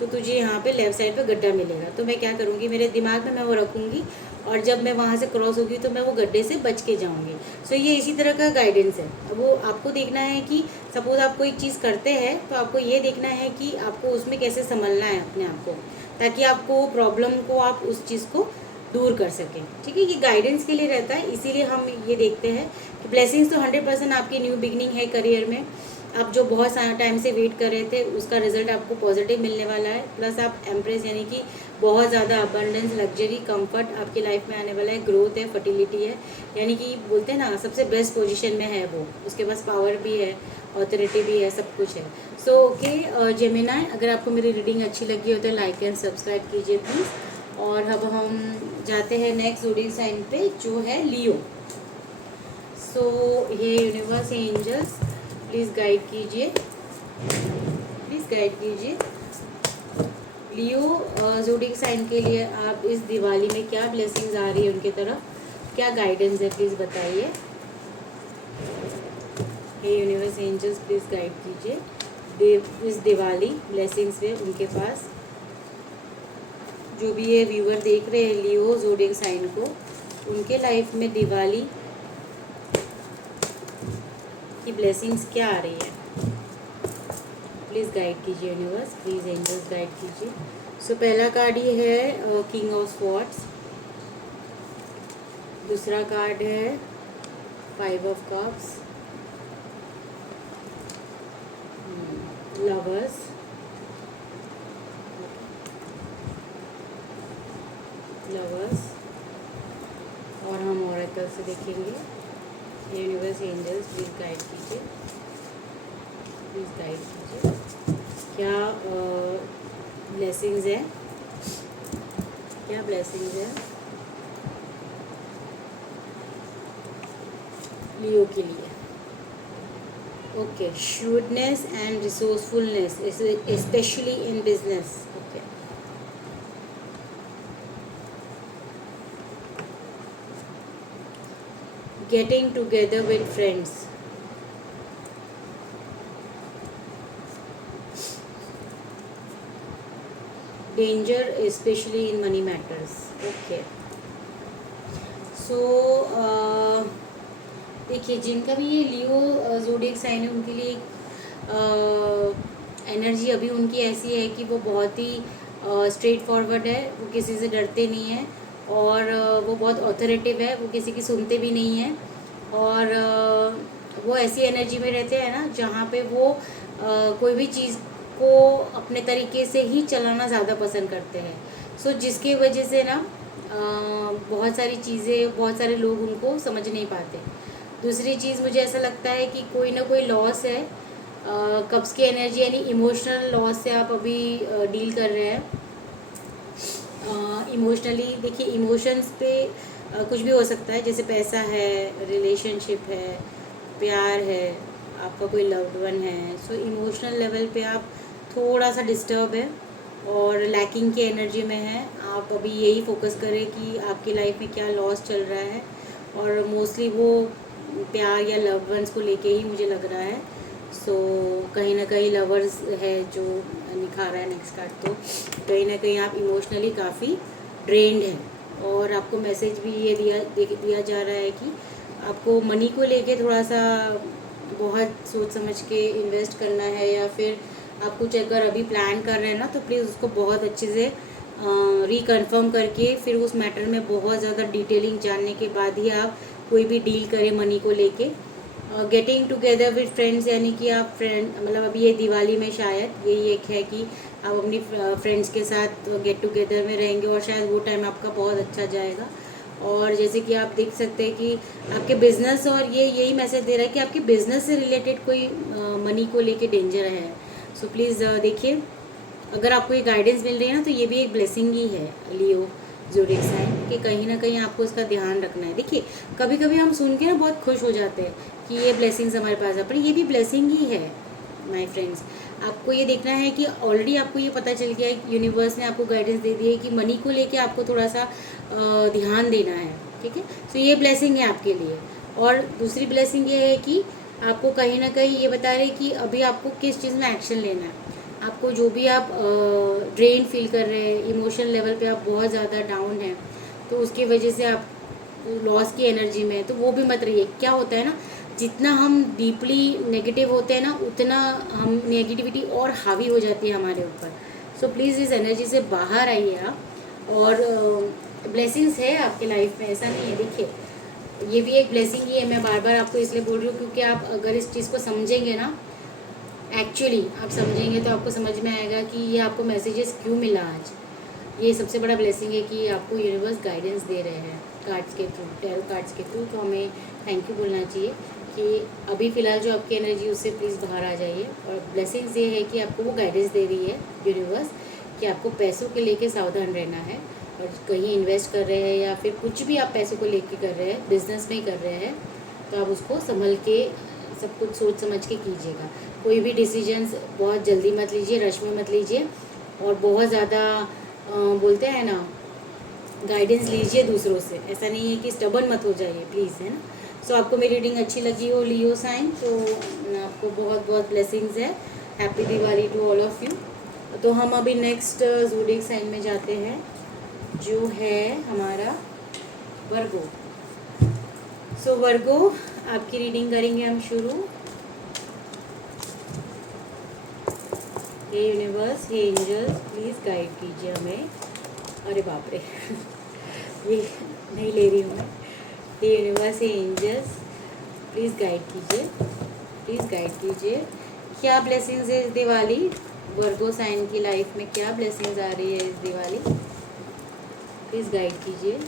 तो तुझे यहाँ पे लेफ़्ट साइड पे गड्ढा मिलेगा, तो मैं क्या करूँगी, मेरे दिमाग में मैं वो रखूँगी और जब मैं वहाँ से क्रॉस होगी तो मैं वो गड्ढे से बच के जाऊँगी। सो ये इसी तरह का गाइडेंस है। वो आपको देखना है कि सपोज़ आप कोई चीज़ करते हैं तो आपको ये देखना है कि आपको उसमें कैसे संभलना है अपने आप को, ताकि आपको प्रॉब्लम को आप उस चीज़ को दूर कर सकें। ठीक है, ये गाइडेंस के लिए रहता है, इसीलिए हम ये देखते हैं कि ब्लेसिंग्स तो 100% आपकी न्यू बिगनिंग है करियर में। आप जो बहुत सारा टाइम से वेट कर रहे थे उसका रिजल्ट आपको पॉजिटिव मिलने वाला है। प्लस आप एम्प्रेस यानी कि बहुत ज़्यादा अबंडेंस, लग्जरी, कंफर्ट आपकी लाइफ में आने वाला है। ग्रोथ है, फर्टिलिटी है, यानी कि बोलते हैं ना सबसे बेस्ट पोजीशन में है वो। उसके पास पावर भी है, ऑथोरिटी भी है, सब कुछ है। सो ओके जेमिनी, अगर आपको मेरी रीडिंग अच्छी लगी हो तो लाइक एंड सब्सक्राइब कीजिए प्लीज़। और अब हम जाते हैं नेक्स्ट ज़ोडिएक साइन पे जो है लियो। सो ये यूनिवर्स एंजल्स प्लीज़ गाइड कीजिए, प्लीज़ गाइड कीजिए लियो ज़ोडिएक साइन के लिए। आप इस दिवाली में क्या ब्लेसिंग्स आ रही है उनकी तरफ, क्या गाइडेंस है, प्लीज़ बताइए। हे यूनिवर्स एंजल्स प्लीज़ गाइड कीजिए इस दिवाली ब्लेसिंग्स में उनके पास। जो भी ये व्यूअर देख रहे हैं लियो ज़ोडिएक साइन को, उनके लाइफ में दिवाली की ब्लेसिंग्स क्या आ रही है, प्लीज़ गाइड कीजिए यूनिवर्स, प्लीज़ एंजल्स गाइड कीजिए। सो पहला कार्ड ये है किंग ऑफ स्वॉर्ड्स, दूसरा कार्ड है 5 ऑफ कप्स, लवर्स, लवर्स, और हम ऑरेकल से देखेंगे। यूनिवर्स एंजल्स प्लीज़ गाइड कीजिए, प्लीज़ गाइड कीजिए क्या ब्लेसिंग्स है, क्या ब्लेसिंग्स है लियो के लिए। Okay, shrewdness and resourcefulness especially in business. Okay. Getting together with friends. Danger especially in money matters. Okay. So देखिए जिनका भी ये लियो ज़ोडिएक साइन है उनके लिए एनर्जी अभी उनकी ऐसी है कि वो बहुत ही स्ट्रेट फॉरवर्ड है, वो किसी से डरते नहीं हैं और वो बहुत ऑथोरेटिव है, वो किसी की सुनते भी नहीं हैं। और वो ऐसी एनर्जी में रहते हैं ना जहाँ पे वो कोई भी चीज़ को अपने तरीके से ही चलाना ज़्यादा पसंद करते हैं। सो जिसकी वजह से ना बहुत सारी चीज़ें, बहुत सारे लोग उनको समझ नहीं पाते। दूसरी चीज़ मुझे ऐसा लगता है कि कोई ना कोई लॉस है, कब्ज़ की एनर्जी यानी इमोशनल लॉस से आप अभी डील कर रहे हैं। इमोशनली देखिए, इमोशंस पे कुछ भी हो सकता है, जैसे पैसा है, रिलेशनशिप है, प्यार है, आपका कोई लव्ड वन है। सो इमोशनल लेवल पे आप थोड़ा सा डिस्टर्ब है और लैकिंग की एनर्जी में है। आप अभी यही फोकस करें कि आपकी लाइफ में क्या लॉस चल रहा है, और मोस्टली वो प्यार या लव वंस को लेके ही मुझे लग रहा है। सो कहीं ना कहीं लवर्स है जो निखार रहा है नेक्स्ट कार्ड, तो कहीं ना कहीं आप इमोशनली काफ़ी ड्रेन्ड हैं। और आपको मैसेज भी ये दिया जा रहा है कि आपको मनी को लेके थोड़ा सा बहुत सोच समझ के इन्वेस्ट करना है, या फिर आप कुछ अगर अभी प्लान कर रहे हैं ना तो प्लीज़ उसको बहुत अच्छे से रिकन्फर्म करके फिर उस मैटर में बहुत ज़्यादा डिटेलिंग जानने के बाद ही आप कोई भी डील करें मनी को लेके। गेटिंग टुगेदर विद फ्रेंड्स यानी कि आप फ्रेंड मतलब अभी ये दिवाली में शायद यही एक है कि आप अपनी फ्रेंड्स के साथ गेट टुगेदर में रहेंगे और शायद वो टाइम आपका बहुत अच्छा जाएगा। और जैसे कि आप देख सकते हैं कि आपके बिज़नेस, और ये यही मैसेज दे रहा है कि आपके बिज़नेस से रिलेटेड कोई मनी को लेके डेंजर है। सो प्लीज़ देखिए, अगर आपको ये गाइडेंस मिल रही है ना तो ये भी एक ब्लेसिंग ही है लियो ज़ोडिएक साइन, कि कहीं ना कहीं आपको इसका ध्यान रखना है। देखिए कभी कभी हम सुन के ना बहुत खुश हो जाते हैं कि ये ब्लेसिंग्स हमारे पास है, पर ये भी ब्लेसिंग ही है माय फ्रेंड्स। आपको ये देखना है कि ऑलरेडी आपको ये पता चल गया है, यूनिवर्स ने आपको गाइडेंस दे दी है कि मनी को लेके आपको थोड़ा सा ध्यान देना है, ठीक है। सो ये ब्लेसिंग है आपके लिए। और दूसरी ब्लेसिंग ये है कि आपको कहीं ना कहीं ये बता रहे कि अभी आपको किस चीज़ में एक्शन लेना है। आपको जो भी आप ड्रेन फील कर रहे हैं, इमोशनल लेवल पे आप बहुत ज़्यादा डाउन हैं, तो उसकी वजह से आप लॉस की एनर्जी में, तो वो भी मत रहिए। क्या होता है ना, जितना हम डीपली नेगेटिव होते हैं ना, उतना हम नेगेटिविटी और हावी हो जाती है हमारे ऊपर। सो प्लीज़ इस एनर्जी से बाहर आइए आप। और ब्लेसिंग्स है आपके लाइफ में, ऐसा नहीं है। देखिए, ये भी एक ब्लेसिंग ही है। मैं बार बार आपको इसलिए बोल रही हूँ क्योंकि आप अगर इस चीज़ को समझेंगे ना, एक्चुअली आप समझेंगे तो आपको समझ में आएगा कि ये आपको मैसेजेस क्यों मिला आज। ये सबसे बड़ा ब्लेसिंग है कि आपको यूनिवर्स गाइडेंस दे रहे हैं कार्ड्स के थ्रू, टैरो कार्ड्स के थ्रू। तो हमें थैंक यू बोलना चाहिए कि अभी फ़िलहाल जो आपकी एनर्जी उससे प्लीज़ बाहर आ जाइए। और ब्लेसिंग्स ये है कि आपको वो गाइडेंस दे रही है यूनिवर्स कि आपको पैसों के लेके सावधान रहना है। और कहीं इन्वेस्ट कर रहे हैं या फिर कुछ भी आप पैसों को लेके कर रहे हैं, बिजनेस में ही कर रहे हैं, तो आप उसको संभल के सब कुछ सोच समझ के कीजिएगा। कोई भी डिसीजंस बहुत जल्दी मत लीजिए, रश में मत लीजिए। और बहुत ज़्यादा बोलते हैं ना, गाइडेंस लीजिए दूसरों से। ऐसा नहीं है कि स्टबर्न मत हो जाइए प्लीज़, है ना। सो आपको मेरी रीडिंग अच्छी लगी हो लियो साइन, तो आपको बहुत बहुत ब्लेसिंग्स है। Happy Diwali to all of you. तो हम अभी नेक्स्ट ज़ोडिएक साइन में जाते हैं, जो है हमारा वर्गो। सो वर्गो, आपकी रीडिंग करेंगे हम शुरू। Hey universe, hey angels, please guide कीजिए हमें। अरे बाप रे ये नहीं ले रही हूँ मैं। Hey universe, hey angels, please guide कीजिए, प्लीज़ गाइड कीजिए। क्या ब्लेसिंग्स है इस दिवाली वर्गो साइन की लाइफ में? क्या ब्लेसिंग्स आ रही है इस दिवाली? प्लीज़ गाइड कीजिए।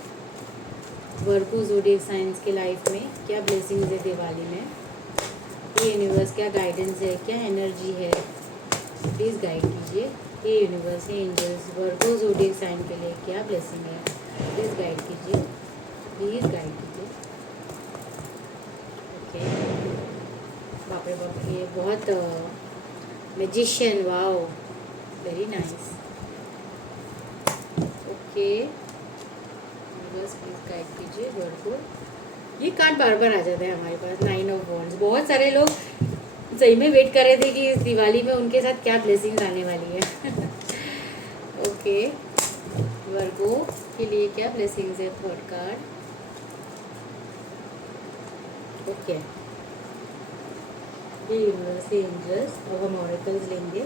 वर्गो ज़ोडिएक साइंस के लाइफ में क्या ब्लेसिंग्स है दिवाली में? ये यूनिवर्स क्या गाइडेंस है, क्या एनर्जी है? प्लीज़ गाइड कीजिए। ये यूनिवर्स, ये एंजल्स, वर्गो ज़ोडिएक साइन के लिए क्या ब्लेसिंग है? प्लीज़ गाइड कीजिए, प्लीज़ गाइड कीजिए। ओके, बाप रे बाप, ये बहुत magician, wow, very nice. Okay universe, please guide कीजिए वर्गो। ये कार्ड बार बार आ जाता है हमारे पास, 9 ऑफ वॉन्ड्स। बहुत सारे लोग सही में वेट कर रहे थे कि इस दिवाली में उनके साथ क्या ब्लेसिंग्स आने वाली है। ओके, वर्गो के लिए क्या ब्लेसिंग्स है? Third card. ओके, ये यूनिवर्स, एंजल्स, अब हम ऑरेकल्स लेंगे।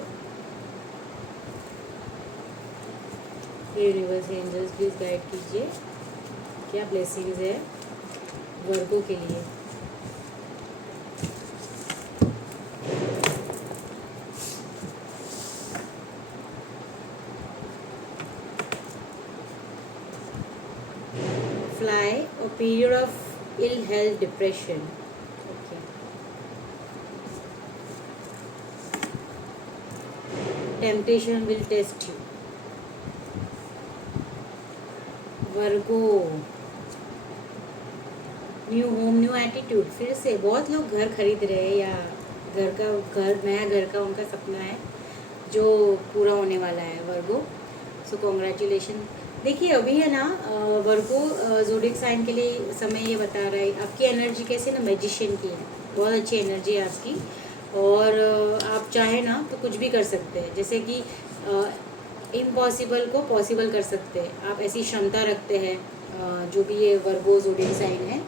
ये यूनिवर्स, एंजल्स, प्लीज़ गाइड कीजिए, क्या ब्लेसिंग्स है वर्गो के लिए? Fly, a period of ill health, depression. Okay. Temptation will test you. Virgo, new home, new attitude. फिर से बहुत लोग घर खरीद रहे हैं या नया घर का उनका सपना है जो पूरा होने वाला है वर्गो। So congratulation. देखिए अभी है ना, वर्गो ज़ोडिएक साइन के लिए समय ये बता रहा है आपकी एनर्जी कैसे ना, मैजिशियन की है। बहुत अच्छी एनर्जी है आपकी। और आप चाहे ना तो कुछ भी कर सकते हैं, जैसे कि इम्पॉसिबल को पॉसिबल कर सकते हैं। आप ऐसी क्षमता रखते हैं, जो भी ये वर्गो ज़ोडिएक साइन है।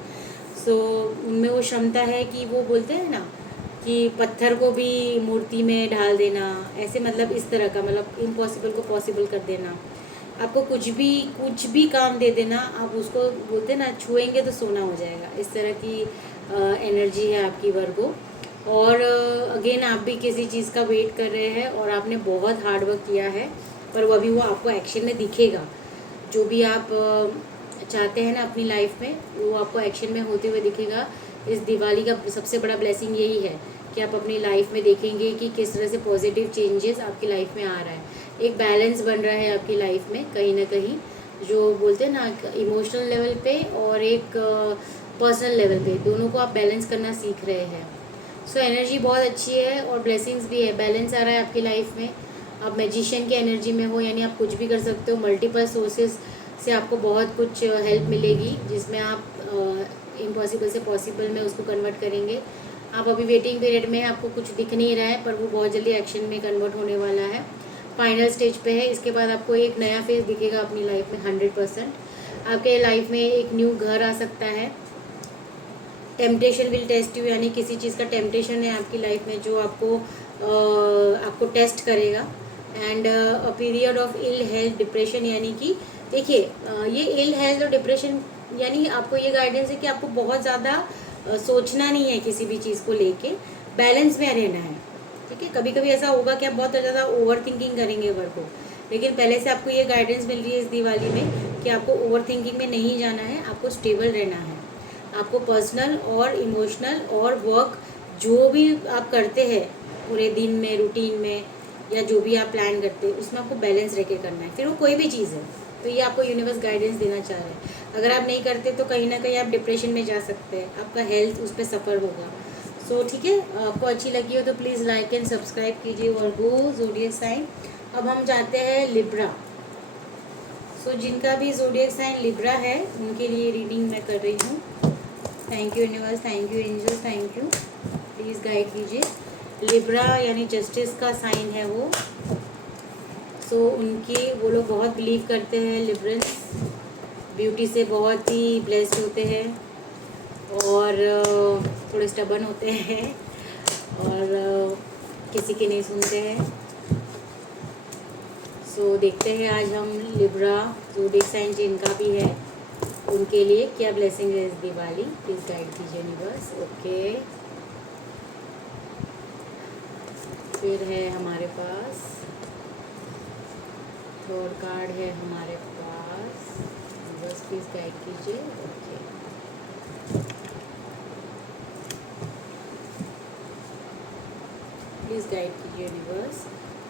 सो उनमें वो क्षमता है कि वो बोलते हैं ना कि पत्थर को भी मूर्ति में ढाल देना, ऐसे मतलब इस तरह का, मतलब इम्पॉसिबल को पॉसिबल कर देना। आपको कुछ भी काम दे देना, आप उसको बोलते हैं ना, छुएंगे तो सोना हो जाएगा। इस तरह की एनर्जी है आपकी वर्गो। और अगेन आप भी किसी चीज़ का वेट कर रहे हैं और आपने बहुत हार्ड वर्क किया है, पर वो अभी वो आपको एक्शन में दिखेगा। जो भी आप चाहते हैं ना अपनी लाइफ में, वो आपको एक्शन में होते हुए दिखेगा। इस दिवाली का सबसे बड़ा ब्लेसिंग यही है कि आप अपनी लाइफ में देखेंगे कि किस तरह से पॉजिटिव चेंजेस आपकी लाइफ में आ रहा है। एक बैलेंस बन रहा है आपकी लाइफ में कहीं ना कहीं, जो बोलते हैं ना, इमोशनल लेवल पे और एक पर्सनल लेवल पे, दोनों को आप बैलेंस करना सीख रहे हैं। सो एनर्जी बहुत अच्छी है और ब्लेसिंग्स भी है, बैलेंस आ रहा है आपकी लाइफ में। आप मैजिशियन की एनर्जी में हो, यानी आप कुछ भी कर सकते हो। मल्टीपल सोर्सेज से आपको बहुत कुछ हेल्प मिलेगी, जिसमें आप इम्पॉसिबल से पॉसिबल में उसको कन्वर्ट करेंगे। आप अभी वेटिंग पीरियड में, आपको कुछ दिख नहीं रहा है, पर वो बहुत जल्दी एक्शन में कन्वर्ट होने वाला है। फाइनल स्टेज पे है। इसके बाद आपको एक नया फेज दिखेगा अपनी लाइफ में 100%। आपके लाइफ में एक न्यू घर आ सकता है। टेम्पटेशन विल टेस्ट यू, यानी किसी चीज़ का टेम्पटेशन है आपकी लाइफ में जो आपको टेस्ट करेगा। And a period of ill health depression, यानी कि देखिए ये इल हेल्थ और डिप्रेशन, यानी आपको ये गाइडेंस है कि आपको बहुत ज़्यादा सोचना नहीं है किसी भी चीज़ को लेके, बैलेंस में रहना है। ठीक है, कभी कभी ऐसा होगा कि आप बहुत ज़्यादा ओवर थिंकिंग करेंगे वर्क को, लेकिन पहले से आपको ये गाइडेंस मिल रही है इस दिवाली में कि आपको ओवर थिंकिंग में नहीं जाना है, आपको स्टेबल रहना है। आपको पर्सनल और इमोशनल और वर्क जो भी आप करते हैं पूरे दिन में, रूटीन में, या जो भी आप प्लान करते हैं उसमें आपको बैलेंस रह के करना है, फिर वो कोई भी चीज़ है। तो ये आपको यूनिवर्स गाइडेंस देना चाह रहा है। अगर आप नहीं करते तो कहीं ना कहीं आप डिप्रेशन में जा सकते हैं, आपका हेल्थ उस पर सफ़र होगा। सो ठीक है, आपको अच्छी लगी हो तो प्लीज़ लाइक एंड सब्सक्राइब कीजिए। और वो ज़ोडिएक साइन। अब हम जाते हैं लिब्रा। सो जिनका भी ज़ोडिएक साइन लिब्रा है उनके लिए रीडिंग मैं कर रही हूँ। Thank you universe, thank you angels, thank you. Please guide कीजिए। लिब्रा यानी जस्टिस का साइन है वो। सो वो लोग बहुत बिलीव करते हैं, लिब्रल्स ब्यूटी से बहुत ही ब्लेस्ड होते हैं और थोड़े स्टबन होते हैं और किसी की नहीं सुनते हैं। सो देखते हैं आज हम लिब्रा ज़ोडिएक साइन जिनका भी है उनके लिए क्या ब्लेसिंग है इस दिवाली। प्लीज़ गाइड कीजिए यूनिवर्स। ओके, फिर है हमारे पास थर्ड कार्ड है हमारे पास, बस प्लीज़ गाइड कीजिए। ओके, प्लीज़ गाइड कीजिए यूनिवर्स,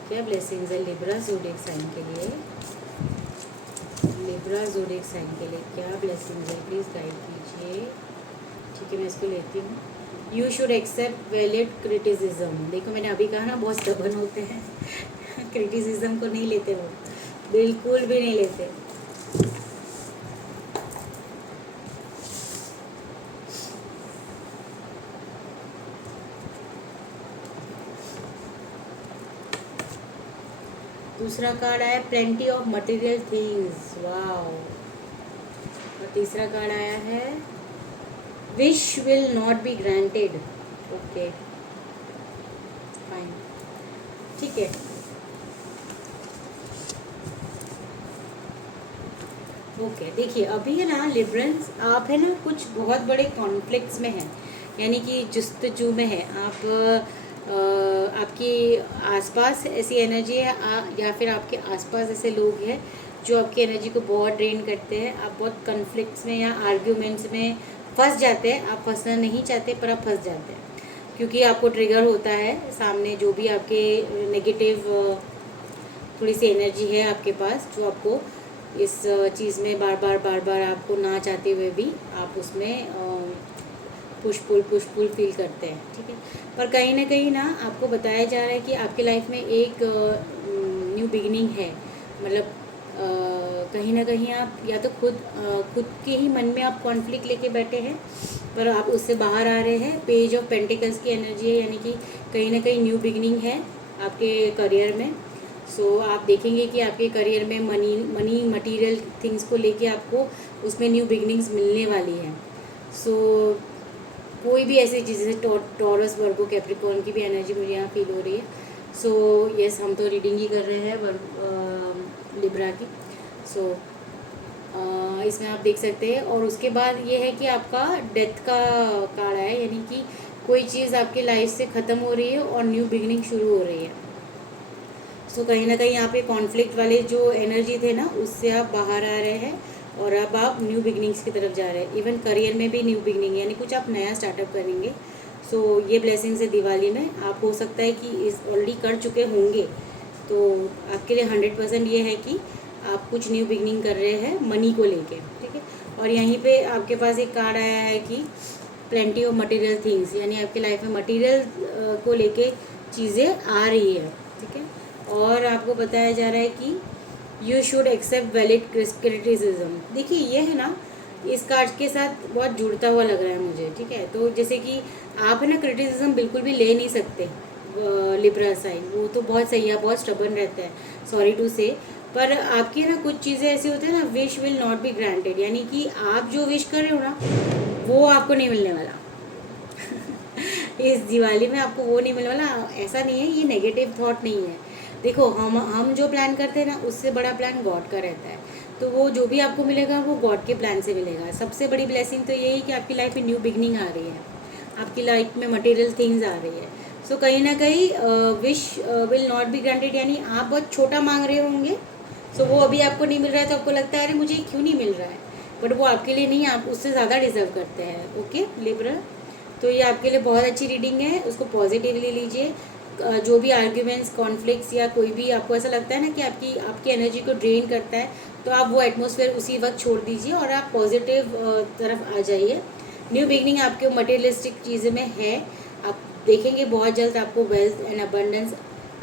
क्या ब्लेसिंग्स है लिब्रा ज़ोडिएक साइन के लिए। लिब्रा ज़ोडिएक साइन के लिए क्या ब्लेसिंग्स है, प्लीज़ गाइड कीजिए। ठीक है, मैं इसको लेती हूँ। You should accept valid criticism. देखो मैंने अभी कहा ना, बहुत स्टबन होते हैं क्रिटिसिज्म को नहीं लेते वो, बिल्कुल भी नहीं लेते। दूसरा कार्ड आया plenty of material things, wow. और तीसरा कार्ड आया है wish will not be granted. Okay fine, ठीक है। ओके देखिए, अभी है ना लिब्रल्स, आप है ना कुछ बहुत बड़े कॉन्फ्लिक्ट्स में हैं, यानी कि जस्तजू में है आप। आपके आसपास ऐसी एनर्जी है या फिर आपके आसपास ऐसे लोग हैं जो आपकी एनर्जी को बहुत ड्रेन करते हैं। आप बहुत कॉन्फ्लिक्ट्स में या आर्ग्यूमेंट्स में फंस जाते हैं। आप फंसना नहीं चाहते पर आप फंस जाते हैं, क्योंकि आपको ट्रिगर होता है सामने जो भी आपके नेगेटिव थोड़ी सी एनर्जी है आपके पास, जो आपको इस चीज़ में बार बार आपको ना चाहते हुए भी आप उसमें पुश पुल फील करते हैं। ठीक है, पर कहीं ना कहीं ना आपको बताया जा रहा है कि आपके लाइफ में एक न्यू बिगिनिंग है। मतलब कहीं ना कहीं आप या तो खुद के ही मन में आप कॉन्फ्लिक्ट लेके बैठे हैं, पर आप उससे बाहर आ रहे हैं। पेज ऑफ पेंटिकल्स की एनर्जी है, यानी कि कहीं ना कहीं न्यू बिगिनिंग है आपके करियर में। सो आप देखेंगे कि आपके करियर में मनी मटेरियल थिंग्स को लेके आपको उसमें न्यू बिगिनिंग्स मिलने वाली है। सो कोई भी ऐसी चीज़, जैसे टॉरस, वर्गो, कैप्रिकॉर्न की भी एनर्जी मुझे यहाँ फील हो रही है। सो यस, हम तो रीडिंग ही कर रहे हैं लिब्रा की। सो इसमें आप देख सकते हैं। और उसके बाद ये है कि आपका डेथ का कार्ड है, यानी कि कोई चीज़ आपकी लाइफ से ख़त्म हो रही है और न्यू बिगिनिंग शुरू हो रही है। सो कहीं ना कहीं यहाँ पे कॉन्फ्लिक्ट वाले जो एनर्जी थे ना, उससे आप बाहर आ रहे हैं और अब आप न्यू बिगनिंग्स की तरफ जा रहे हैं। इवन करियर में भी न्यू बिगनिंग, यानी कुछ आप नया स्टार्टअप करेंगे। सो ये ब्लेसिंग्स है दिवाली में। आप हो सकता है कि इस ऑलरेडी कर चुके होंगे, तो आपके लिए 100% ये है कि आप कुछ न्यू बिगनिंग कर रहे हैं मनी को लेके। ठीक है, और यहीं पे आपके पास एक कार्ड आया है कि प्लेंटी ऑफ मटेरियल थिंग्स, यानी आपकी लाइफ में मटेरियल को लेके चीज़ें आ रही है, ठीक है। और आपको बताया जा रहा है कि you should accept valid criticism. देखिए ये है ना, इस कार्ड के साथ बहुत जुड़ता हुआ लग रहा है मुझे, ठीक है। तो जैसे कि आप है ना क्रिटिसिज्म बिल्कुल भी ले नहीं सकते लिब्रा साइन, वो तो बहुत सही है, बहुत स्टबर्न रहता है, सॉरी टू से। पर आपकी ना कुछ चीज़ें ऐसी होती है ना, wish will not be granted, यानी कि आप जो विश कर रहे हो ना वो आपको नहीं मिलने वाला। इस दिवाली में आपको वो नहीं मिलने वाला। ऐसा नहीं है, ये नेगेटिव थॉट नहीं है। देखो हम जो प्लान करते हैं ना, उससे बड़ा प्लान गॉड का रहता है। तो वो जो भी आपको मिलेगा वो गॉड के प्लान से मिलेगा। सबसे बड़ी ब्लेसिंग तो यही कि आपकी लाइफ में न्यू बिगनिंग आ रही है, आपकी लाइफ में मटेरियल थिंग्स आ रही है। सो कहीं ना कहीं wish will not be granted, यानी आप बहुत छोटा मांग रहे होंगे। सो वो अभी आपको नहीं मिल रहा है तो आपको लगता है अरे मुझे क्यों नहीं मिल रहा है, बट वो आपके लिए नहीं, आप उससे ज़्यादा डिजर्व करते हैं। ओके लिब्रा, तो ये आपके लिए बहुत अच्छी रीडिंग है, उसको पॉजिटिवली लीजिए। जो भी आर्ग्यूमेंट्स, कॉन्फ्लिक्ट्स या कोई भी आपको ऐसा लगता है ना कि आपकी एनर्जी को ड्रेन करता है, तो आप वो एटमॉस्फेयर उसी वक्त छोड़ दीजिए और आप पॉजिटिव तरफ आ जाइए। न्यू बिगनिंग आपके मटेरियलिस्टिक चीज़ें में है, आप देखेंगे बहुत जल्द आपको वेल्थ एंड अबंडेंस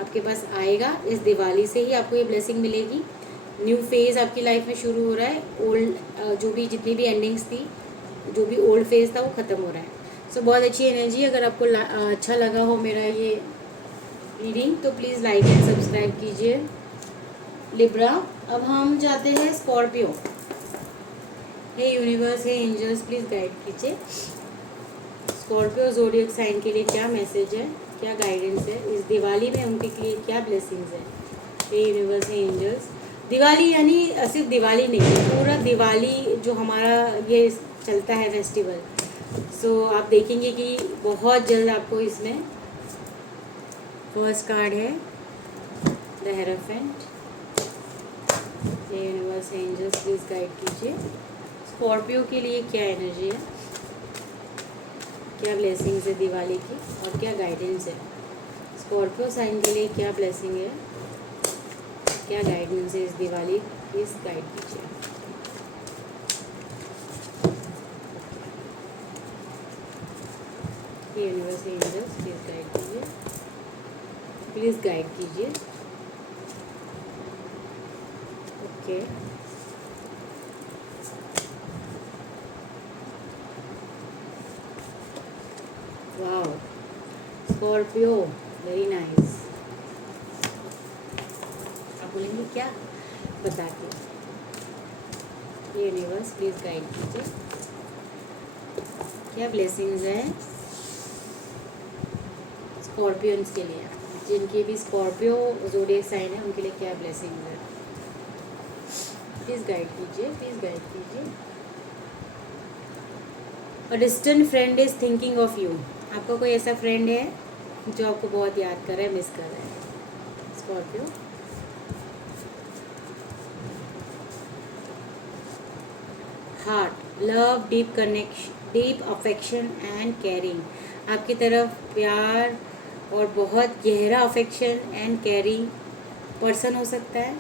आपके पास आएगा। इस दिवाली से ही आपको ये ब्लेसिंग मिलेगी। न्यू फेज़ आपकी लाइफ में शुरू हो रहा है। ओल्ड जो भी जितनी भी एंडिंग्स थी, जो भी ओल्ड फेज़ था वो ख़त्म हो रहा है। सो बहुत अच्छी एनर्जी। अगर आपको अच्छा लगा हो मेरा ये रीडिंग तो प्लीज़ लाइक एंड सब्सक्राइब कीजिए। लिब्रा, अब हम जाते हैं स्कॉर्पियो। हे universe, hey angels, please guide कीजिए स्कॉर्पियो ज़ोडिएक साइन के लिए क्या मैसेज है, क्या गाइडेंस है इस दिवाली में, उनके लिए क्या ब्लेसिंग्स है। हे यूनिवर्स, हे एंजल्स। दिवाली यानी सिर्फ दिवाली नहीं है, पूरा दिवाली जो हमारा ये चलता है फेस्टिवल। सो आप देखेंगे कि बहुत जल्द आपको इसमें फर्स्ट कार्ड है the hierophant. Universe, angels, please guide कीजिए स्कॉर्पियो के लिए क्या एनर्जी है, क्या ब्लेसिंग्स है दिवाली की और क्या गाइडेंस है। स्कॉर्पियो साइन के लिए क्या ब्लेसिंग है, क्या गाइडेंस है इस दिवाली, प्लीज़ गाइड कीजिए। यूनिवर्स, एंजल्स, प्लीज़ गाइड कीजिए, प्लीज़ गाइड कीजिए। Okay, wow Scorpio, very nice. आप बोलेंगे क्या बता के। यूनिवर्स, प्लीज़ गाइड कीजिए क्या ब्लेसिंग्स हैं स्कॉर्पियंस के लिए, जिनके भी स्कॉर्पियो ज़ोडिएक साइन है उनके लिए क्या ब्लेसिंग्स है, प्लीज़ गाइड कीजिए, प्लीज़ गाइड कीजिए। A distant friend is thinking of you. आपका कोई ऐसा फ्रेंड है जो आपको बहुत याद कर रहा है, मिस कर रहा है Scorpio. Heart, love, deep connection, deep affection and caring. आपकी तरफ प्यार और बहुत गहरा अफेक्शन एंड केयरिंग पर्सन हो सकता है,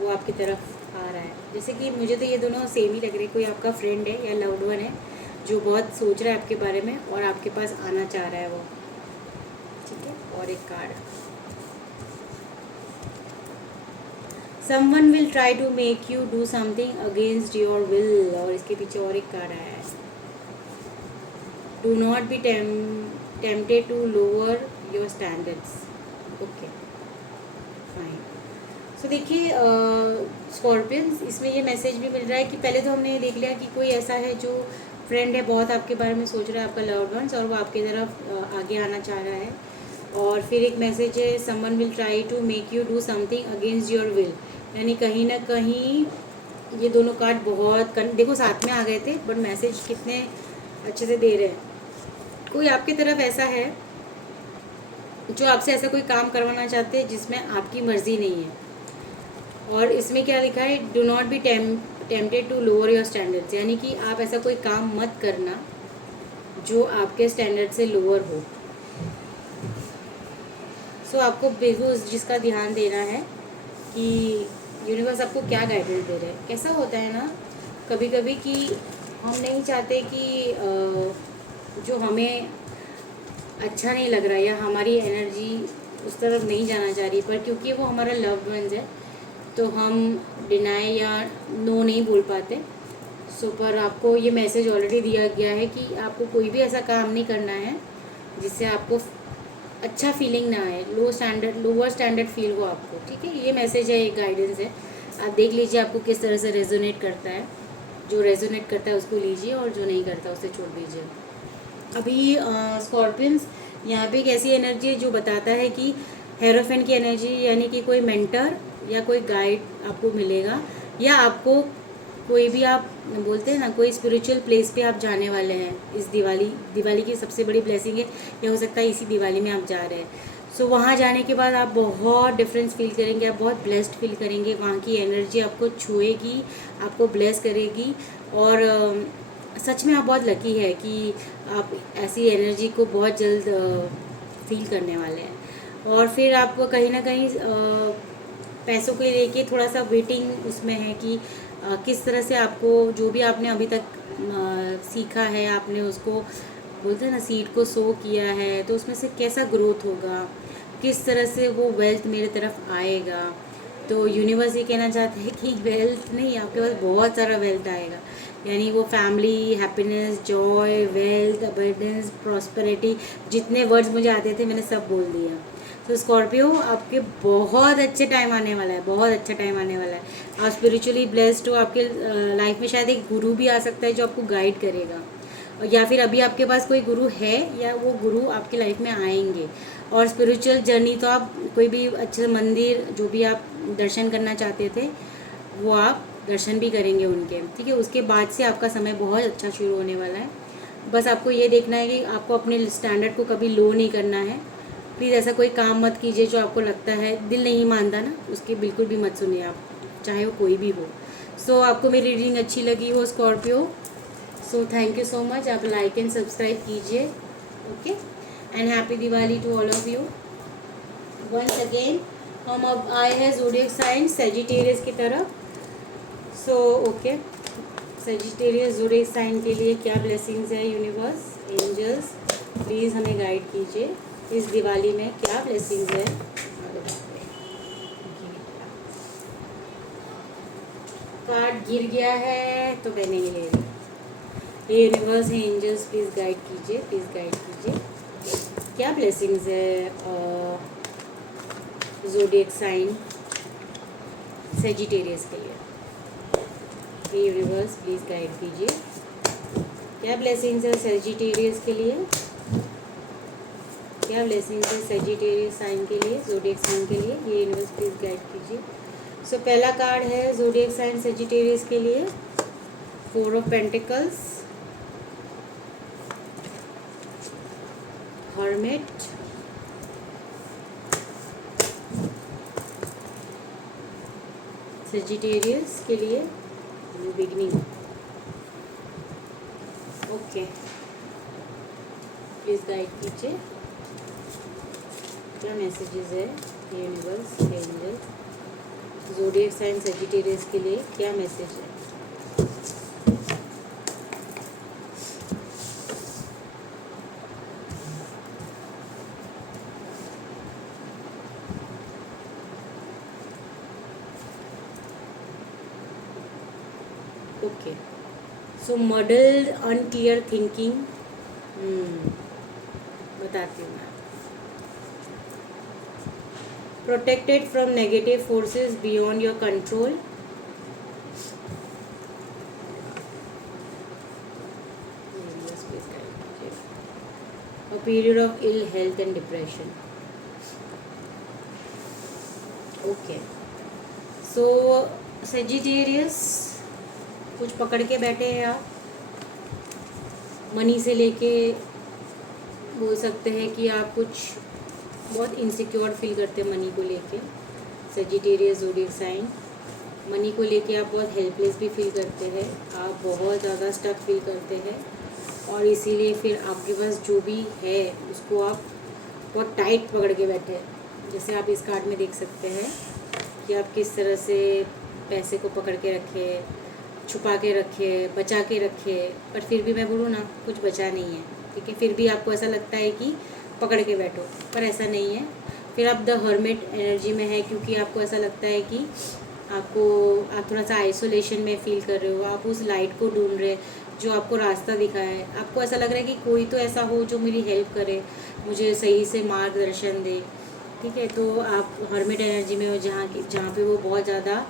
वो आपकी तरफ आ रहा है। जैसे कि मुझे तो ये दोनों सेम ही लग रहे हैं, कोई आपका फ्रेंड है या लव्ड वन है जो बहुत सोच रहा है आपके बारे में और आपके पास आना चाह रहा है वो, ठीक है। और एक card, someone will try to make you do something against your will, और इसके पीछे और एक कार्ड आया है, do not be tempted to lower your standards. Okay fine. So देखिए स्कॉर्पियंस, इसमें ये मैसेज भी मिल रहा है कि पहले तो हमने ये देख लिया कि कोई ऐसा है जो फ्रेंड है, बहुत आपके बारे में सोच रहा है, आपका लव्ड वंस, और वो आपकी तरफ आगे आना चाह रहा है। और फिर एक मैसेज है, someone will try to make you do something against your will, यानी कहीं ना कहीं ये दोनों कार्ड बहुत देखो साथ में आ गए थे, बट मैसेज कितने अच्छे से दे रहे हैं। कोई आपकी तरफ ऐसा है जो आपसे ऐसा कोई काम करवाना चाहते हैं जिसमें आपकी मर्ज़ी नहीं है। और इसमें क्या लिखा है, do not be tempted to lower your standards, यानी कि आप ऐसा कोई काम मत करना जो आपके स्टैंडर्ड से लोअर हो। सो आपको बिल्कुल उस चीज़ का ध्यान देना है कि यूनिवर्स आपको क्या गाइडेंस दे रहे हैं। कैसा होता है ना कभी कभी कि हम नहीं चाहते कि जो हमें अच्छा नहीं लग रहा या हमारी एनर्जी उस तरफ नहीं जाना चाह रही, पर क्योंकि वो हमारा लव्ड वंस है तो हम डिनाई या नो नहीं बोल पाते। सो पर आपको ये मैसेज ऑलरेडी दिया गया है कि आपको कोई भी ऐसा काम नहीं करना है जिससे आपको अच्छा फीलिंग ना आए, लोअर स्टैंडर्ड फील हो आपको। ठीक है, ये मैसेज है, एक गाइडेंस है। आप देख लीजिए आपको किस तरह से रेजोनेट करता है। जो रेजोनेट करता है उसको लीजिए और जो नहीं करता उसे छोड़ दीजिए। अभी स्कॉर्पियंस यहाँ पे एक ऐसी एनर्जी है जो बताता है कि हेरोफेन की एनर्जी, यानी कि कोई मेंटर या कोई गाइड आपको मिलेगा, या आपको कोई भी, आप बोलते हैं ना, कोई स्पिरिचुअल प्लेस पे आप जाने वाले हैं इस दिवाली की सबसे बड़ी ब्लेसिंग है। या हो सकता है इसी दिवाली में आप जा रहे हैं। सो वहाँ जाने के बाद आप बहुत डिफरेंस फील करेंगे, आप बहुत ब्लेस्ड फील करेंगे। वहाँ की एनर्जी आपको छुएगी, आपको ब्लेस करेगी। और सच में आप बहुत लकी है कि आप ऐसी एनर्जी को बहुत जल्द फील करने वाले हैं। और फिर आप कहीं ना कहीं पैसों को लेके थोड़ा सा वेटिंग उसमें है कि किस तरह से आपको जो भी आपने अभी तक सीखा है, आपने उसको, बोलते हैं ना, सीड को सो किया है, तो उसमें से कैसा ग्रोथ होगा, किस तरह से वो वेल्थ मेरे तरफ आएगा। तो यूनिवर्स ये कहना चाहते हैं कि वेल्थ नहीं, आपके पास बहुत सारा वेल्थ आएगा। यानी वो family, happiness, Joy, wealth, abundance, prosperity, जितने वर्ड्स मुझे आते थे मैंने सब बोल दिया। तो स्कॉर्पियो, आपके बहुत अच्छे टाइम आने वाला है, बहुत अच्छा टाइम आने वाला है। आप स्पिरिचुअली ब्लेस्ड हो, आपके लाइफ में शायद एक गुरु भी आ सकता है जो आपको गाइड करेगा, या फिर अभी आपके पास कोई गुरु है या वो गुरु आपकी लाइफ में आएंगे। और स्पिरिचुअल जर्नी तो आप कोई भी अच्छे मंदिर, जो भी आप दर्शन करना चाहते थे, वो आप दर्शन भी करेंगे उनके। ठीक है, उसके बाद से आपका समय बहुत अच्छा शुरू होने वाला है। बस आपको ये देखना है कि आपको अपने स्टैंडर्ड को कभी लो नहीं करना है। प्लीज़ ऐसा कोई काम मत कीजिए जो आपको लगता है दिल नहीं मानता ना, उसकी बिल्कुल भी मत सुनिए आप, चाहे वो कोई भी हो। सो आपको मेरी रीडिंग अच्छी लगी हो Scorpio, so thank you so much. आप लाइक एंड सब्सक्राइब कीजिए। Okay, and happy Diwali to all of you once again. हम अब आए हैं ज़ोडिएक साइन सेजिटेरियस की तरफ। So okay, Sagittarius zodiac sign के लिए क्या ब्लेसिंग्स है यूनिवर्स, एंजल्स, प्लीज़ हमें गाइड कीजिए इस दिवाली में, क्या ब्लेसिंग्स है। कार्ड गिर गया है तो मैं नहीं ले रही। ये यूनिवर्स है, एंजल्स प्लीज़ गाइड कीजिए, प्लीज़ गाइड कीजिए, क्या ब्लेसिंग्स है ज़ोडिएक साइन सेजिटेरियस के लिए। ये यूनिवर्स प्लीज़ गाइड कीजिए, क्या ब्लेसिंग्स है सेजिटेरियस के लिए, क्या ब्लेसिंग्स है सेजिटेरियस साइन के लिए, ज़ोडिएक साइन के लिए। ये यूनिवर्स प्लीज़ गाइड कीजिए। सो पहला कार्ड है ज़ोडिएक साइन सेजिटेरियस के लिए, 4 ऑफ पेंटिकल्स, हर्मिट, सेजिटेरियस के लिए बिगनिंग। ओके, प्लीज़ गाइड कीजिए, क्या मैसेजेस है universe, angel, zodiac sign Sagittarius के लिए क्या मैसेज है। Okay, so muddled unclear thinking, बताती हूँ मैं। Protected from negative forces beyond your control, a period of ill health and depression. Okay, so Sagittarius, कुछ पकड़ के बैठे हैं आप, मनी से लेके बोल सकते हैं कि आप कुछ बहुत इनसिक्योर फील करते हैं मनी को लेके। सेजिटेरियस ज़ोडिएक साइन, मनी को लेके आप बहुत हेल्पलेस भी फील करते हैं, आप बहुत ज़्यादा स्टक फील करते हैं, और इसीलिए फिर आपके पास जो भी है उसको आप बहुत टाइट पकड़ के बैठे हैं। जैसे आप इस कार्ड में देख सकते हैं कि आप किस तरह से पैसे को पकड़ के रखे, छुपा के रखे, बचा के रखे, पर फिर भी मैं बोलूँ ना, कुछ बचा नहीं है। ठीक है, फिर भी आपको ऐसा लगता है कि पकड़ के बैठो, पर ऐसा नहीं है। फिर आप द हर्मिट एनर्जी में है, क्योंकि आपको ऐसा लगता है कि आप थोड़ा सा आइसोलेशन में फील कर रहे हो, आप उस लाइट को ढूंढ रहे जो आपको रास्ता दिखाए। आपको ऐसा लग रहा है कि कोई तो ऐसा हो जो मेरी हेल्प करे, मुझे सही से मार्गदर्शन दे, ठीक है। तो आप हर्मिट एनर्जी में हो, जहाँ पे वो बहुत ज़्यादा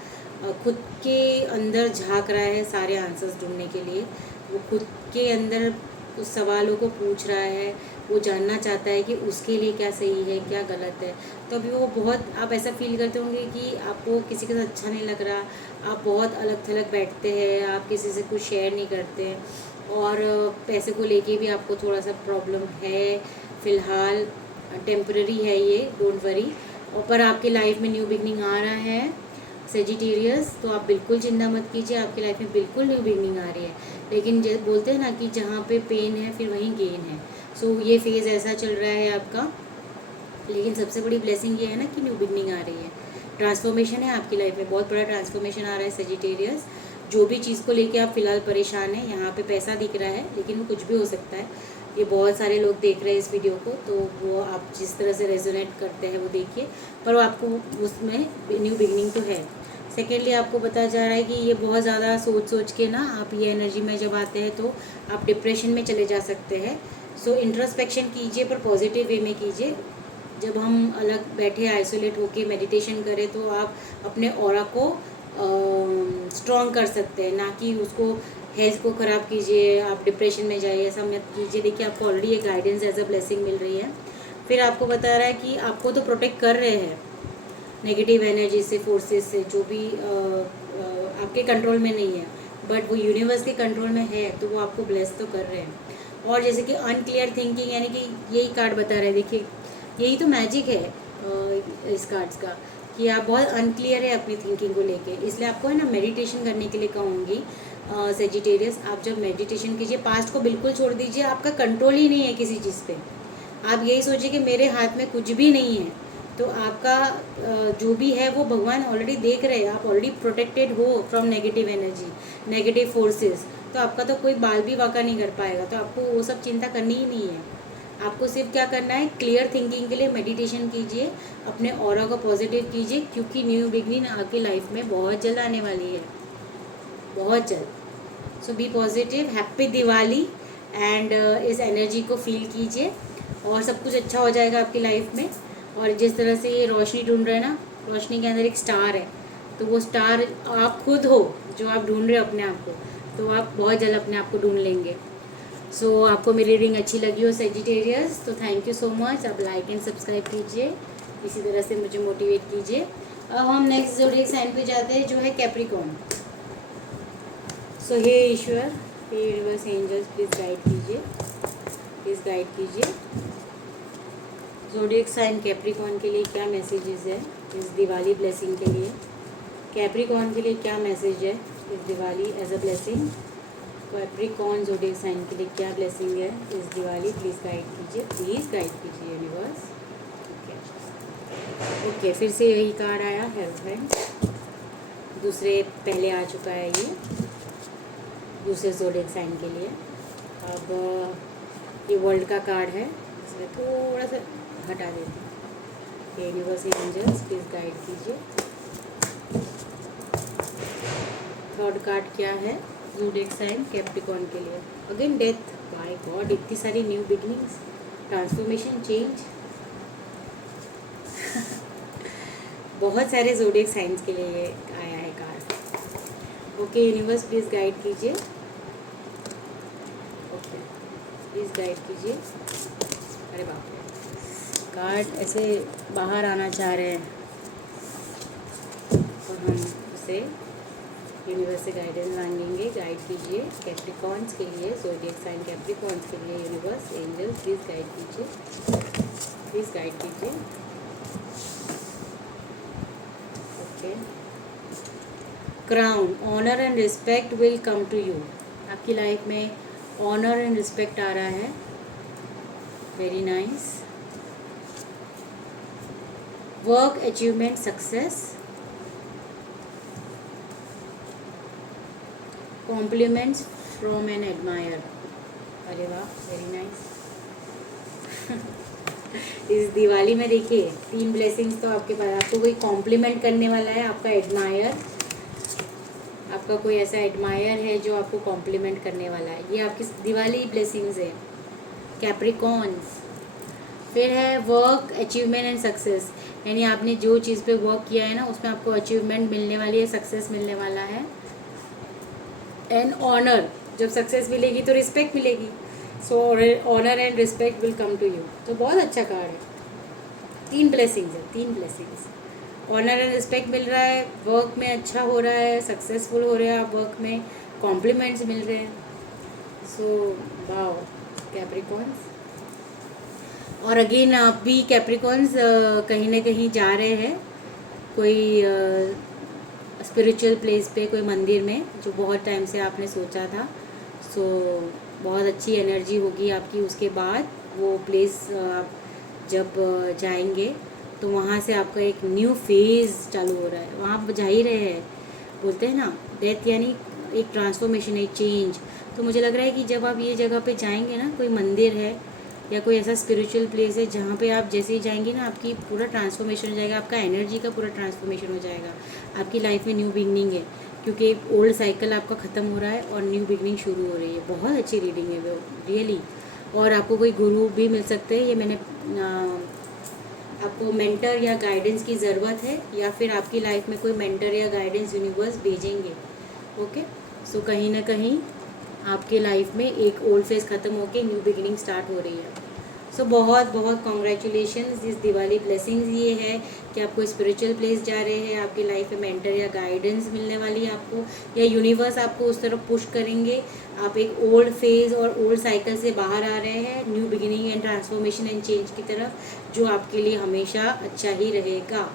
खुद के अंदर झांक रहा है सारे आंसर्स ढूंढने के लिए। वो खुद के अंदर उस सवालों को पूछ रहा है, वो जानना चाहता है कि उसके लिए क्या सही है क्या गलत है। तो अभी वो बहुत, आप ऐसा फील करते होंगे कि आपको किसी के साथ अच्छा नहीं लग रहा, आप बहुत अलग थलग बैठते हैं, आप किसी से कुछ शेयर नहीं करते हैं, और पैसे को लेके भी आपको थोड़ा सा प्रॉब्लम है फ़िलहाल। टेम्पररी है ये, डोंट वरी। और पर आपकी लाइफ में न्यू बिगनिंग आ रहा है सेजिटेरियस, तो आप बिल्कुल चिंता मत कीजिए, आपकी लाइफ में बिल्कुल न्यू बिगनिंग आ रही है। लेकिन जैसे बोलते हैं ना कि जहाँ पे पेन है फिर वहीं गेन है। सो ये फेज़ ऐसा चल रहा है आपका, लेकिन सबसे बड़ी ब्लेसिंग ये है ना कि न्यू बिगनिंग आ रही है, ट्रांसफॉर्मेशन है आपकी लाइफ में, बहुत बड़ा ट्रांसफॉर्मेशन आ रहा है सेजिटेरियस। जो भी चीज़ को लेके आप फ़िलहाल परेशान हैं, यहाँ पे पैसा दिख रहा है लेकिन वो कुछ भी हो सकता है। ये बहुत सारे लोग देख रहे हैं इस वीडियो को, तो वो आप जिस तरह से रेजोनेट करते हैं वो देखिए, पर आपको उसमें न्यू बिगनिंग तो है। सेकेंडली आपको बताया जा रहा है कि ये बहुत ज़्यादा सोच सोच के ना, आप ये एनर्जी में जब आते हैं तो आप डिप्रेशन में चले जा सकते हैं। सो इंट्रोस्पेक्शन कीजिए, पर पॉजिटिव वे में कीजिए। जब हम अलग बैठे आइसोलेट होके मेडिटेशन करें तो आप अपने ऑरा को स्ट्रॉन्ग कर सकते हैं, ना कि उसको हेल्थ को ख़राब कीजिए, आप डिप्रेशन में जाइए, ऐसा मत कीजिए। देखिए आपको ऑलरेडी एक गाइडेंस एज अ ब्लेसिंग मिल रही है। फिर आपको बता रहा है कि आपको तो प्रोटेक्ट कर रहे हैं नेगेटिव एनर्जी से, फोर्सेस से, जो भी आपके कंट्रोल में नहीं है, बट वो यूनिवर्स के कंट्रोल में है, तो वो आपको ब्लेस तो कर रहे हैं। और जैसे कि अनक्लियर थिंकिंग, यानी कि यही कार्ड बता रहे हैं, देखिए यही तो मैजिक है इस कार्ड्स का, कि आप बहुत अनक्लियर है अपनी थिंकिंग को लेके। इसलिए आपको है ना मेडिटेशन करने के लिए कहूँगी सेजिटेरियस। आप जब मेडिटेशन कीजिए, पास्ट को बिल्कुल छोड़ दीजिए, आपका कंट्रोल ही नहीं है किसी चीज़ पे। आप यही सोचिए कि मेरे हाथ में कुछ भी नहीं है, तो आपका जो भी है वो भगवान ऑलरेडी देख रहे हैं। आप ऑलरेडी प्रोटेक्टेड हो from negative energy, negative forces, तो आपका तो कोई बाल भी वाका नहीं कर पाएगा। तो आपको वो सब चिंता करनी ही नहीं है। आपको सिर्फ क्या करना है, क्लियर थिंकिंग के लिए मेडिटेशन कीजिए, अपने ऑरा को पॉजिटिव कीजिए, क्योंकि न्यू बिगनिंग आपकी लाइफ में बहुत जल्द आने वाली है, बहुत जल्द। So be positive, happy Diwali, and इस एनर्जी को फील कीजिए और सब कुछ अच्छा हो जाएगा आपकी लाइफ में। और जिस तरह से ये रोशनी ढूंढ रहे हैं ना, रोशनी के अंदर एक स्टार है, तो वो स्टार आप खुद हो जो आप ढूंढ रहे हो अपने आप को, तो आप बहुत जल्द अपने आप को ढूंढ लेंगे। सो आपको मेरी रीडिंग अच्छी लगी हो सेजिटेरियस, तो थैंक यू सो मच। आप लाइक एंड सब्सक्राइब कीजिए, इसी तरह से मुझे मोटिवेट कीजिए। अब हम नेक्स्ट ज़ोडिएक साइन पे जाते हैं, जो है कैप्रिकॉर्न। सो हे ईश्वर, हे यूनिवर्स, एंजल्स, प्लीज़ गाइड कीजिए, प्लीज़ गाइड कीजिए। ज़ोडिएक साइन कैप्रिकॉर्न के लिए क्या मैसेजेस है इस दिवाली ब्लेसिंग के लिए? कैप्रिकॉर्न के लिए क्या मैसेज है इस Diwali as a blessing? Capricorn zodiac sign के लिए क्या ब्लेसिंग है इस दिवाली? प्लीज़ गाइड कीजिए, प्लीज़ गाइड कीजिए यूनिवर्स। ओके, फिर से यही कार्ड आया, हस्बैंड। दूसरे पहले आ चुका है ये, दूसरे ज़ोडिएक साइन के लिए। अब ये वर्ल्ड का कार्ड है, इसमें थोड़ा सा हटा देते हैं। यूनिवर्स, एंजल्स, प्लीज़ गाइड कीजिए। थर्ड कार्ड क्या है ज़ोडिएक साइन कैप्रिकॉर्न के लिए? अगेन डेथ, बाय गॉड, इतनी सारी न्यू बिगनिंग्स, ट्रांसफॉर्मेशन, चेंज बहुत सारे ज़ोडिएक साइंस के लिए ये आया है card. Okay universe, please guide कीजिए। ओके, प्लीज़ गाइड कीजिए। अरे बाप रे, कार्ड ऐसे बाहर आना चाह रहे हैं, तो हम उसे यूनिवर्स से गाइडेंस मांगेंगे। गाइड कीजिए कैप्रिकॉर्न्स के लिए, ज़ोडिएक साइन कैप्रिकॉर्न्स के लिए। यूनिवर्स, एंजल, प्लीज़ गाइड कीजिए, प्लीज़ गाइड कीजिए। Okay, crown, honour and respect will come to you. आपकी लाइफ में ऑनर एंड रिस्पेक्ट आ रहा है, very nice. Work, achievement, success, compliments from an admirer. अरे वाह, वेरी नाइस। इस दिवाली में देखिए 3 ब्लेसिंग्स तो आपके पास। आपको कोई कॉम्प्लीमेंट करने वाला है, आपका एडमायर, आपका कोई ऐसा एडमायर है जो आपको कॉम्प्लीमेंट करने वाला है। ये आपकी दिवाली ब्लेसिंग्स है कैप्रिकॉन्स। फिर है वर्क, अचीवमेंट एंड सक्सेस, यानी आपने जो चीज़ पे वर्क किया है ना उसमें आपको अचीवमेंट मिलने वाली है, सक्सेस मिलने वाला है। एंड ऑनर, जब सक्सेस मिलेगी तो रिस्पेक्ट मिलेगी, so honour and respect will come to you. तो बहुत अच्छा कार्ड है। 3 ब्लेसिंग्स है, 3 ब्लेसिंग्स। ऑनर एंड रिस्पेक्ट मिल रहा है, वर्क में अच्छा हो रहा है, सक्सेसफुल हो रहे हैं आप वर्क में, कॉम्प्लीमेंट्स मिल रहे हैं। So wow Capricorns. और अगेन आप भी कैप्रिकॉन्स कहीं ना कहीं जा रहे हैं, कोई स्पिरिचुअल प्लेस पे, कोई मंदिर में जो बहुत टाइम से आपने सोचा था। सो बहुत अच्छी एनर्जी होगी आपकी। उसके बाद वो प्लेस आप जब जाएंगे तो वहाँ से आपका एक न्यू फेज़ चालू हो रहा है। वहाँ आप जा ही रहे हैं, बोलते हैं ना डेथ यानी एक ट्रांसफॉर्मेशन, एक चेंज। तो मुझे लग रहा है कि जब आप ये जगह पे जाएंगे ना, कोई मंदिर है या कोई ऐसा स्पिरिचुअल प्लेस है जहाँ पे आप जैसे ही जाएंगे ना, आपकी पूरा ट्रांसफॉर्मेशन हो जाएगा, आपका एनर्जी का पूरा ट्रांसफॉर्मेशन हो जाएगा। आपकी लाइफ में न्यू बिगनिंग है, क्योंकि ओल्ड साइकिल आपका ख़त्म हो रहा है और न्यू बिगनिंग शुरू हो रही है। बहुत अच्छी रीडिंग है वो, रियली। और आपको कोई गुरु भी मिल सकते हैं। ये मैंने आपको मेंटर या गाइडेंस की ज़रूरत है, या फिर आपकी लाइफ में कोई मेंटर या गाइडेंस यूनिवर्स भेजेंगे। ओके, सो कहीं ना कहीं आपके लाइफ में एक ओल्ड फेज ख़त्म होके न्यू बिगिनिंग स्टार्ट हो रही है। सो बहुत बहुत कॉन्ग्रेचुलेशंस। इस दिवाली ब्लेसिंग्स ये है कि आपको स्पिरिचुअल प्लेस जा रहे हैं, आपकी लाइफ में मेंटर या गाइडेंस मिलने वाली है आपको, या यूनिवर्स आपको उस तरफ पुश करेंगे। आप एक ओल्ड फेज और ओल्ड साइकिल से बाहर आ रहे हैं, new beginning and transformation and change की तरफ, जो आपके लिए हमेशा अच्छा ही रहेगा।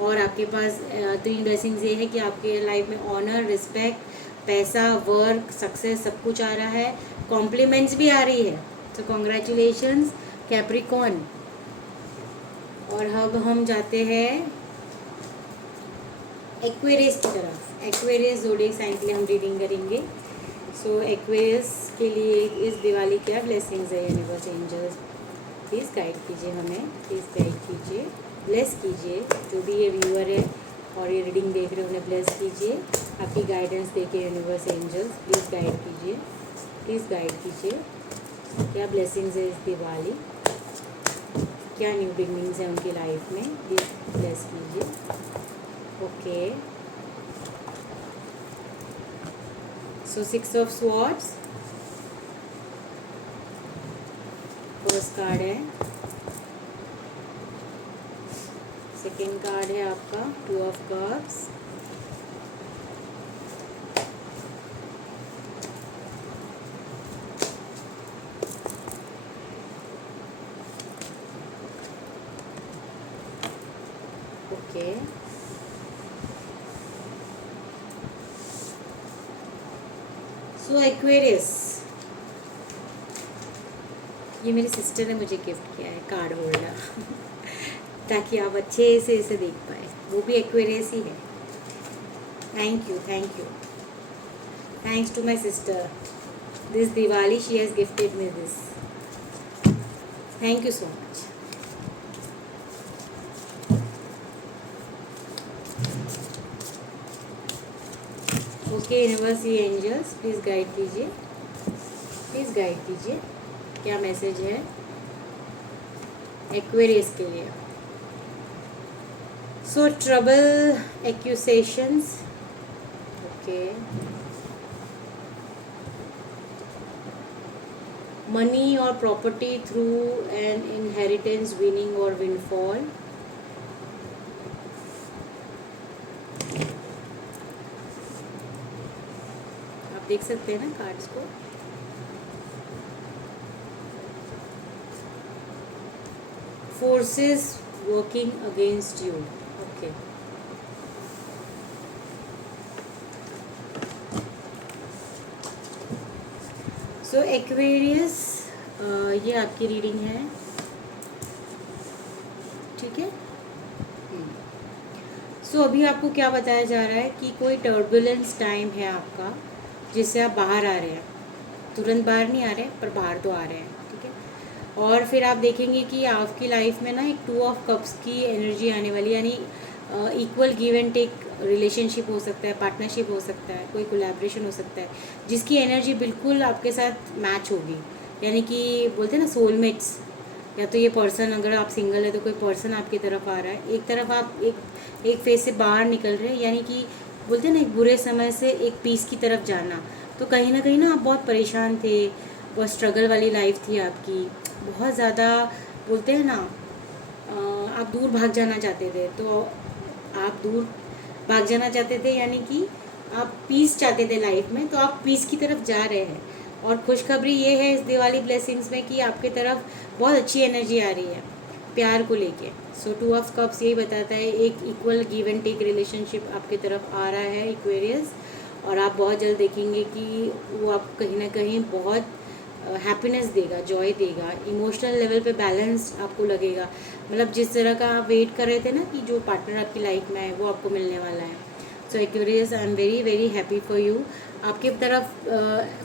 और आपके पास 3 ब्लेसिंग्स ये है कि आपके लाइफ में ऑनर, रिस्पेक्ट, पैसा, वर्क, सक्सेस सब कुछ आ रहा है, कॉम्प्लीमेंट्स भी आ रही है। तो कॉन्ग्रेचुलेशंस कैप्रिकॉर्न। और अब हम जाते हैं एक्वेरियस की तरफ। एक्वेरियस ज़ोडिएक साइन के लिए हम रीडिंग करेंगे। सो एक्वेरियस के लिए इस दिवाली क्या ब्लेसिंग्स है यूनिवर्स एंजल्स, प्लीज़ गाइड कीजिए हमें, प्लीज़ गाइड कीजिए, ब्लेस कीजिए। जो भी ये व्यूअर है और ये रीडिंग देख रहे हैं उन्हें ब्लेस कीजिए। आपकी गाइडेंस देखिए यूनिवर्स एंजल्स, प्लीज़ गाइड कीजिए, प्लीज़ गाइड कीजिए। क्या ब्लेसिंग्स है इस दिवाली, क्या न्यू बिगनिंग्स हैं उनकी लाइफ में, प्लीज़ ब्लेस कीजिए। Okay, so 6 of swords first card है। सेकेंड कार्ड है आपका 2 of cups. Okay, so Aquarius, ये मेरी सिस्टर ने मुझे गिफ्ट किया है कार्ड होल्डर ताकि आप अच्छे से इसे देख पाए। वो भी एक्वेरियस ही है। Thank you, thank you, thanks to my sister. This Diwali she has gifted me this. Thank you so much. Okay universe angels, please guide कीजिए, प्लीज़ गाइड कीजिए, क्या मैसेज है एक्वेरियस के लिए। So trouble, accusations, okay, money और property through an inheritance, winning और windfall. आप देख सकते हैं ना कार्ड्स को। Forces working against you, okay. So Aquarius, ये आपकी रीडिंग है, ठीक है। सो अभी आपको क्या बताया जा रहा है कि कोई टर्बुलेंस टाइम है आपका, जिससे आप बाहर आ रहे हैं। तुरंत बाहर नहीं आ रहे हैं पर बाहर तो आ रहे हैं, ठीक है। और फिर आप देखेंगे कि आपकी लाइफ में ना एक 2 ऑफ कप्स की एनर्जी आने वाली, यानी equal give and take relationship हो सकता है, पार्टनरशिप हो सकता है, कोई कोलैबोरेशन हो सकता है जिसकी एनर्जी बिल्कुल आपके साथ मैच होगी। यानी कि बोलते हैं ना सोलमेट्स, या तो ये पर्सन, अगर आप सिंगल है तो कोई पर्सन आपकी तरफ आ रहा है, एक तरफ आप एक फेज से बाहर निकल रहे हैं, यानी कि बोलते हैं ना एक बुरे समय से एक पीस की तरफ जाना। तो कहीं ना आप बहुत परेशान थे, बहुत स्ट्रगल वाली लाइफ थी आपकी, बहुत ज़्यादा बोलते हैं ना आप दूर भाग जाना चाहते थे। तो आप दूर भाग जाना चाहते थे, यानी कि आप पीस चाहते थे लाइफ में, तो आप पीस की तरफ जा रहे हैं। और खुशखबरी ये है इस दिवाली ब्लेसिंग्स में कि आपके तरफ बहुत अच्छी एनर्जी आ रही है प्यार को लेके। सो 2 ऑफ कप्स यही बताता है एक equal give and take relationship आपके तरफ आ रहा है एक्वेरियस। और आप बहुत जल्द देखेंगे कि वो आप कहीं ना कहीं बहुत हैप्पीनेस देगा, जॉय देगा, इमोशनल लेवल पे बैलेंस आपको लगेगा। मतलब जिस तरह का आप वेट कर रहे थे ना कि जो पार्टनर आपकी लाइफ में है वो आपको मिलने वाला है। So Aquarius, I am very very happy for you. आपकी तरफ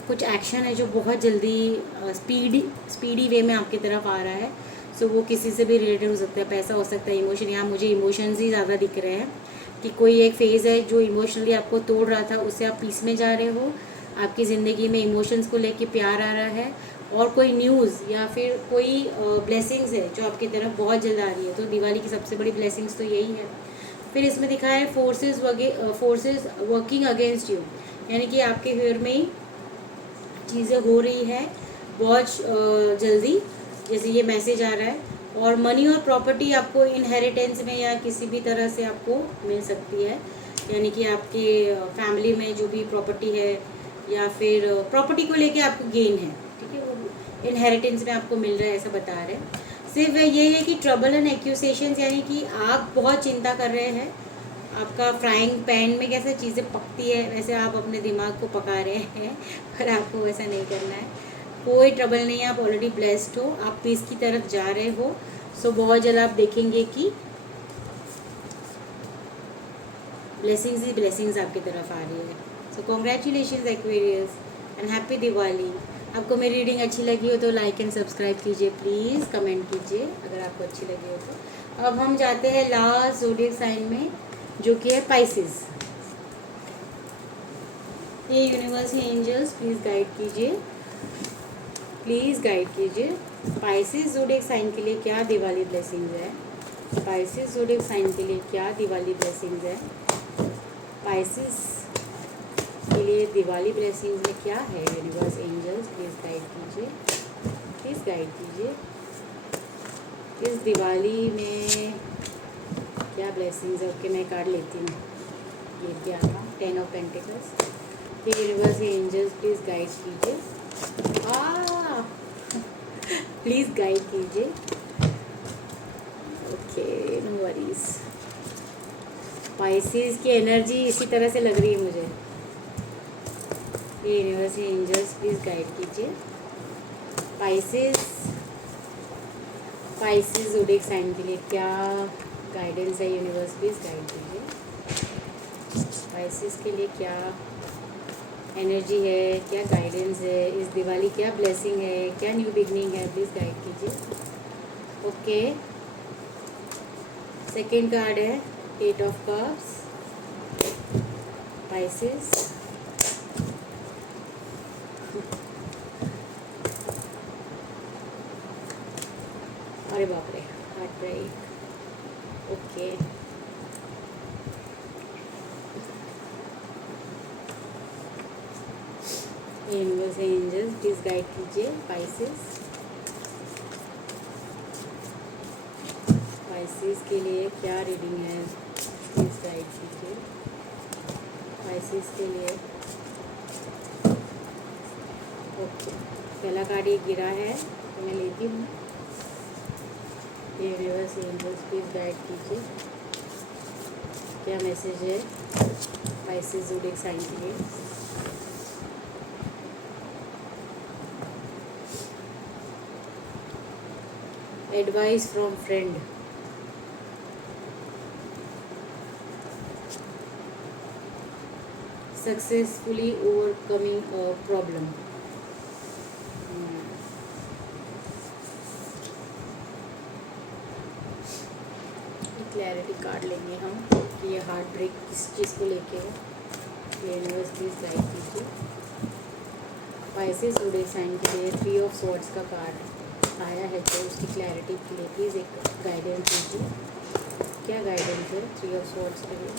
कुछ एक्शन है जो बहुत जल्दी स्पीडी वे में आपकी तरफ आ रहा है। सो वो किसी से भी रिलेटेड हो सकता है, पैसा हो सकता है, इमोशन। यहाँ मुझे इमोशंस ही ज़्यादा दिख रहे हैं कि कोई एक फेज़ है जो इमोशनली आपको तोड़ रहा था, उससे आप पीस में जा रहे हो। आपकी ज़िंदगी में इमोशंस को लेके प्यार आ रहा है, और कोई न्यूज़ या फिर कोई ब्लेसिंग्स है जो आपकी तरफ बहुत जल्द आ रही है। तो दिवाली की सबसे बड़ी ब्लेसिंग्स तो यही है। फिर इसमें दिखा है फोर्सेस वर्किंग अगेंस्ट यू, यानी कि आपके फेवर में ही चीज़ें हो रही है बहुत जल्दी, जैसे ये मैसेज आ रहा है। और मनी और प्रॉपर्टी आपको इनहेरिटेंस में या किसी भी तरह से आपको मिल सकती है, यानी कि आपके फैमिली में जो भी प्रॉपर्टी है या फिर प्रॉपर्टी को लेके आपको गेन है, ठीक है, वो इनहेरिटेंस में आपको मिल रहा है, ऐसा बता रहे हैं। सिर्फ ये है कि ट्रबल एंड एक्यूसेशंस, यानी कि आप बहुत चिंता कर रहे हैं। आपका फ्राइंग पैन में कैसे चीज़ें पकती है वैसे आप अपने दिमाग को पका रहे हैं, पर आपको वैसा नहीं करना है। कोई ट्रबल नहीं है, आप ऑलरेडी ब्लेस्ड हो, आप पीस की तरफ जा रहे हो। सो बहुत जल्द आप देखेंगे कि ब्लेसिंग्स ही ब्लेसिंग्स आपकी तरफ आ रही है। So congratulation Aquarius and happy Diwali. आपको मेरी रीडिंग अच्छी लगी हो तो लाइक एंड सब्सक्राइब कीजिए, प्लीज़ कमेंट कीजिए अगर आपको अच्छी लगी हो तो। अब हम जाते हैं लास्ट ज़ोडिएक साइन में, जो कि है पाइसेस। ये यूनिवर्स एंजल्स प्लीज़ गाइड कीजिए, प्लीज़ गाइड कीजिए पाइसेस ज़ोडिएक साइन के लिए क्या दिवाली ब्लेसिंग्स है। पाइसेस ज़ोडिएक साइन के लिए क्या दिवाली ब्लेसिंग्स है। पाइसेस के लिए दिवाली ब्लेसिंग्स में क्या है। यूनिवर्स एंजल्स प्लीज़ गाइड कीजिए, प्लीज़ गाइड कीजिए इस दिवाली में क्या ब्लेसिंग्स है। ओके, मैं कार्ड लेती हूँ, ये क्या था, 10 ऑफ पेंटिकल्स। ये यूनिवर्स एंजल्स प्लीज़ गाइड कीजिए, प्लीज़ गाइड कीजिए। Okay, no worries. पाइसेस की एनर्जी इसी तरह से लग रही है मुझे। ये यूनिवर्स एंजल्स प्लीज़ गाइड कीजिए पाइसेस ज़ोडिएक साइन के लिए क्या गाइडेंस है। यूनिवर्स प्लीज़ गाइड कीजिए पाइसेस के लिए क्या एनर्जी है, क्या गाइडेंस है इस दिवाली, क्या ब्लेसिंग है, क्या न्यू बिगनिंग है, प्लीज़ गाइड कीजिए। ओके, सेकेंड कार्ड है 8 ऑफ कप्स, पाइसेस। अरे बाप रे, heart break. Okay, universe angels please guide कीजिए पाइसेस के लिए क्या रीडिंग है, प्लीज़ गाइड कीजिए पाइसेस के लिए। ओके, पहला कार्ड ये गिरा है तो मैं लेती हूँ। यूनिवर्स एंजल्स प्लीज़ गाइड कीजिए क्या मैसेज है पाइसेस ज़ोडिएक साइन के लिए। Advice from friend, successfully overcoming a problem. Clarity card लेंगे हम कि ये हार्ट ब्रेक किस चीज़ को लेके है। ये यूनिवर्स प्लीज गाइड कीजिए पाइसेस ज़ोडिएक साइन के लिए 3 ऑफ स्वॉर्ड्स का कार्ड आया है, तो उसकी क्लैरिटी के लिए प्लीज़ एक गाइडेंस दीजिए। क्या गाइडेंस है 3 ऑफ स्वॉर्ड्स के लिए?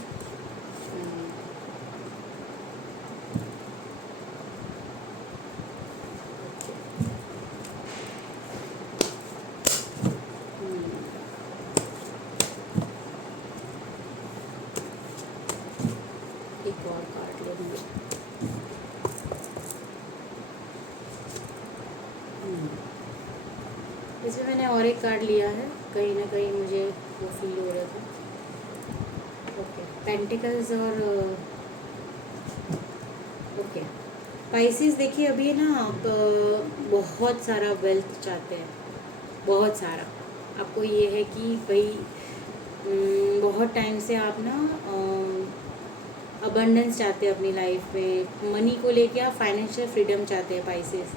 एक और कार्ड लेंगे। इसमें मैंने और एक कार्ड लिया है, कहीं ना कहीं मुझे वो फील हो रहा था। ओके, पेंटिकल्स और ओके पाइसेस, देखिए अभी ना आप बहुत सारा वेल्थ चाहते हैं, बहुत सारा। आपको ये है कि भाई बहुत टाइम से आप ना अबंडेंस चाहते हैं अपनी लाइफ में, मनी को लेके आप फाइनेंशियल फ्रीडम चाहते हैं पाइसेस।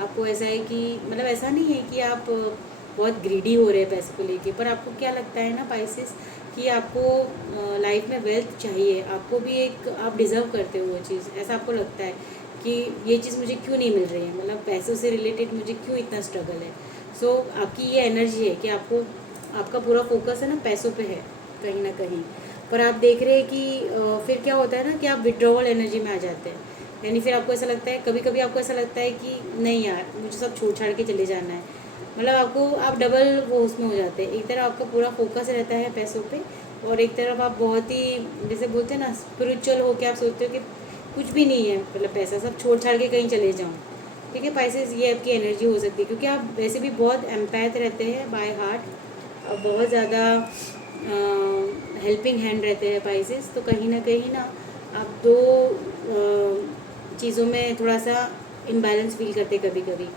आपको ऐसा है कि मतलब ऐसा नहीं है कि आप बहुत ग्रीडी हो रहे हैं पैसे को लेके, पर आपको क्या लगता है ना पाइसेस कि आपको लाइफ में वेल्थ चाहिए, आपको भी एक आप डिज़र्व करते हो वो चीज़। ऐसा आपको लगता है कि ये चीज़ मुझे क्यों नहीं मिल रही है, मतलब पैसों से रिलेटेड मुझे क्यों इतना स्ट्रगल है। सो आपकी ये एनर्जी है कि आपको, आपका पूरा फोकस है ना पैसों पे है कहीं ना कहीं। पर आप देख रहे हैं कि फिर क्या होता है ना कि आप विड्रॉवल एनर्जी में आ जाते हैं, यानी फिर आपको ऐसा लगता है, कभी कभी आपको ऐसा लगता है कि नहीं यार मुझे सब छोड़ छाड़ के चले जाना है। मतलब आपको, आप डबल वो उसमें हो जाते हैं। एक तरफ आपका पूरा फोकस रहता है पैसों पे, और एक तरफ आप बहुत ही जैसे बोलते हैं ना स्पिरिचुअल हो के आप सोचते हो कि कुछ भी नहीं है, मतलब पैसा सब छोड़ छाड़ के कहीं चले जाऊँ। ठीक है पाइसेस, ये आपकी एनर्जी हो सकती है, क्योंकि आप वैसे भी बहुत एम्पैथ रहते हैं बाय हार्ट, और बहुत ज़्यादा हेल्पिंग हैंड रहते हैं पाइसेस। तो कहीं ना आप दो चीज़ों में थोड़ा सा इम्बैलेंस फील करते कभी कभी।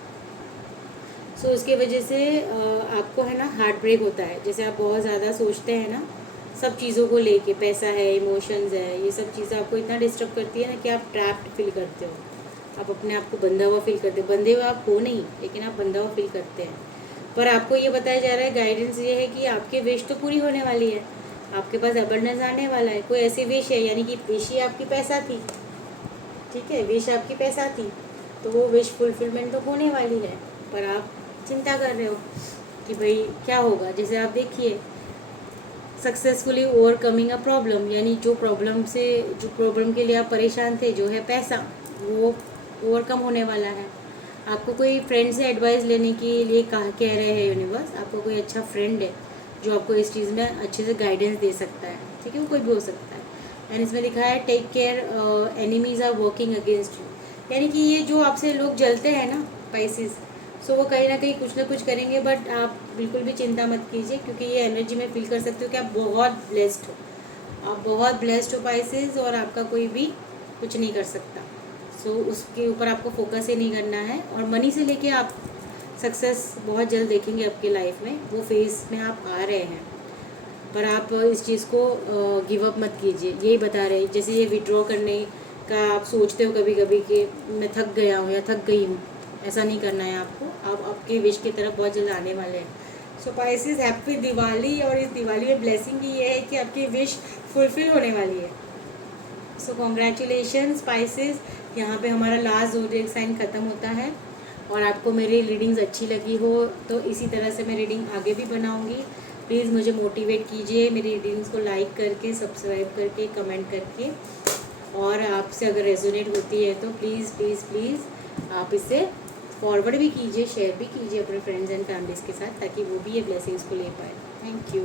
सो उसकी वजह से आपको है ना हार्ट ब्रेक होता है। जैसे आप बहुत ज़्यादा सोचते हैं ना सब चीज़ों को लेके, पैसा है, इमोशंस है, ये सब चीज़ें आपको इतना डिस्टर्ब करती है ना कि आप ट्रैप्ड फील करते हो, आप अपने आप को बंधा हुआ फील करते हो। बंधे हुए आप हो नहीं, लेकिन आप बंधा हुआ फील करते हैं। पर आपको ये बताया जा रहा है, गाइडेंस ये है कि आपकी विश तो पूरी होने वाली है, आपके पास अबंडेंस आने वाला है। कोई ऐसी विश है, यानी कि विश ही आपकी पैसा थी, ठीक है, विश आपकी पैसा थी, तो वो विश फुलफिलमेंट तो होने वाली है। पर आप चिंता कर रहे हो कि भाई क्या होगा। जैसे आप देखिए सक्सेसफुली ओवरकमिंग अ प्रॉब्लम, यानी जो प्रॉब्लम के लिए आप परेशान थे, जो है पैसा, वो ओवरकम होने वाला है। आपको कोई फ्रेंड से एडवाइस लेने के लिए कह रहे हैं यूनिवर्स, आपको कोई अच्छा फ्रेंड है जो आपको इस चीज़ में अच्छे से गाइडेंस दे सकता है, ठीक है, वो कोई भी हो सकता है। एंड इसमें लिखा है take care, enemies are working against you, यानी कि ये जो आपसे लोग जलते हैं ना पाइसेस, सो वो कहीं ना कहीं कुछ ना कुछ करेंगे। बट आप बिल्कुल भी चिंता मत कीजिए, क्योंकि ये एनर्जी में फील कर सकते हो कि आप बहुत ब्लेस्ड हो, आप बहुत ब्लेस्ड हो पाइसेस, और आपका कोई भी कुछ नहीं कर सकता। सो उसके ऊपर आपको फोकस ही नहीं करना है। और मनी से लेके आप सक्सेस बहुत जल्द देखेंगे आपकी लाइफ में, वो फेज़ में आप आ रहे हैं। पर आप इस चीज़ को गिव अप मत कीजिए, यही बता रहे हैं। जैसे ये विड्रॉ करने का आप सोचते हो कभी कभी कि मैं थक गया हूँ या थक गई हूँ, ऐसा नहीं करना है आपको। आप आपके विश की तरफ बहुत जल्द आने वाले हैं। सो पाइसेस, हैप्पी दिवाली। और इस दिवाली में ब्लेसिंग ये है कि आपकी विश फुलफिल होने वाली है। सो कॉन्ग्रेचुलेशन पाइसेस, यहाँ पे हमारा लास्ट ज़ोडिएक साइन ख़त्म होता है। और आपको मेरी रीडिंग्स अच्छी लगी हो तो इसी तरह से मैं रीडिंग आगे भी बनाऊँगी। प्लीज़ मुझे मोटिवेट कीजिए मेरी रीडिंग्स को लाइक करके, सब्सक्राइब करके, कमेंट करके। और आपसे अगर रेजोनेट होती है तो प्लीज़ प्लीज़ प्लीज़ आप इसे फॉरवर्ड भी कीजिए, शेयर भी कीजिए अपने फ्रेंड्स एंड फैमिलीज़ के साथ, ताकि वो भी ये ब्लेसिंग्स को ले पाए। Thank you.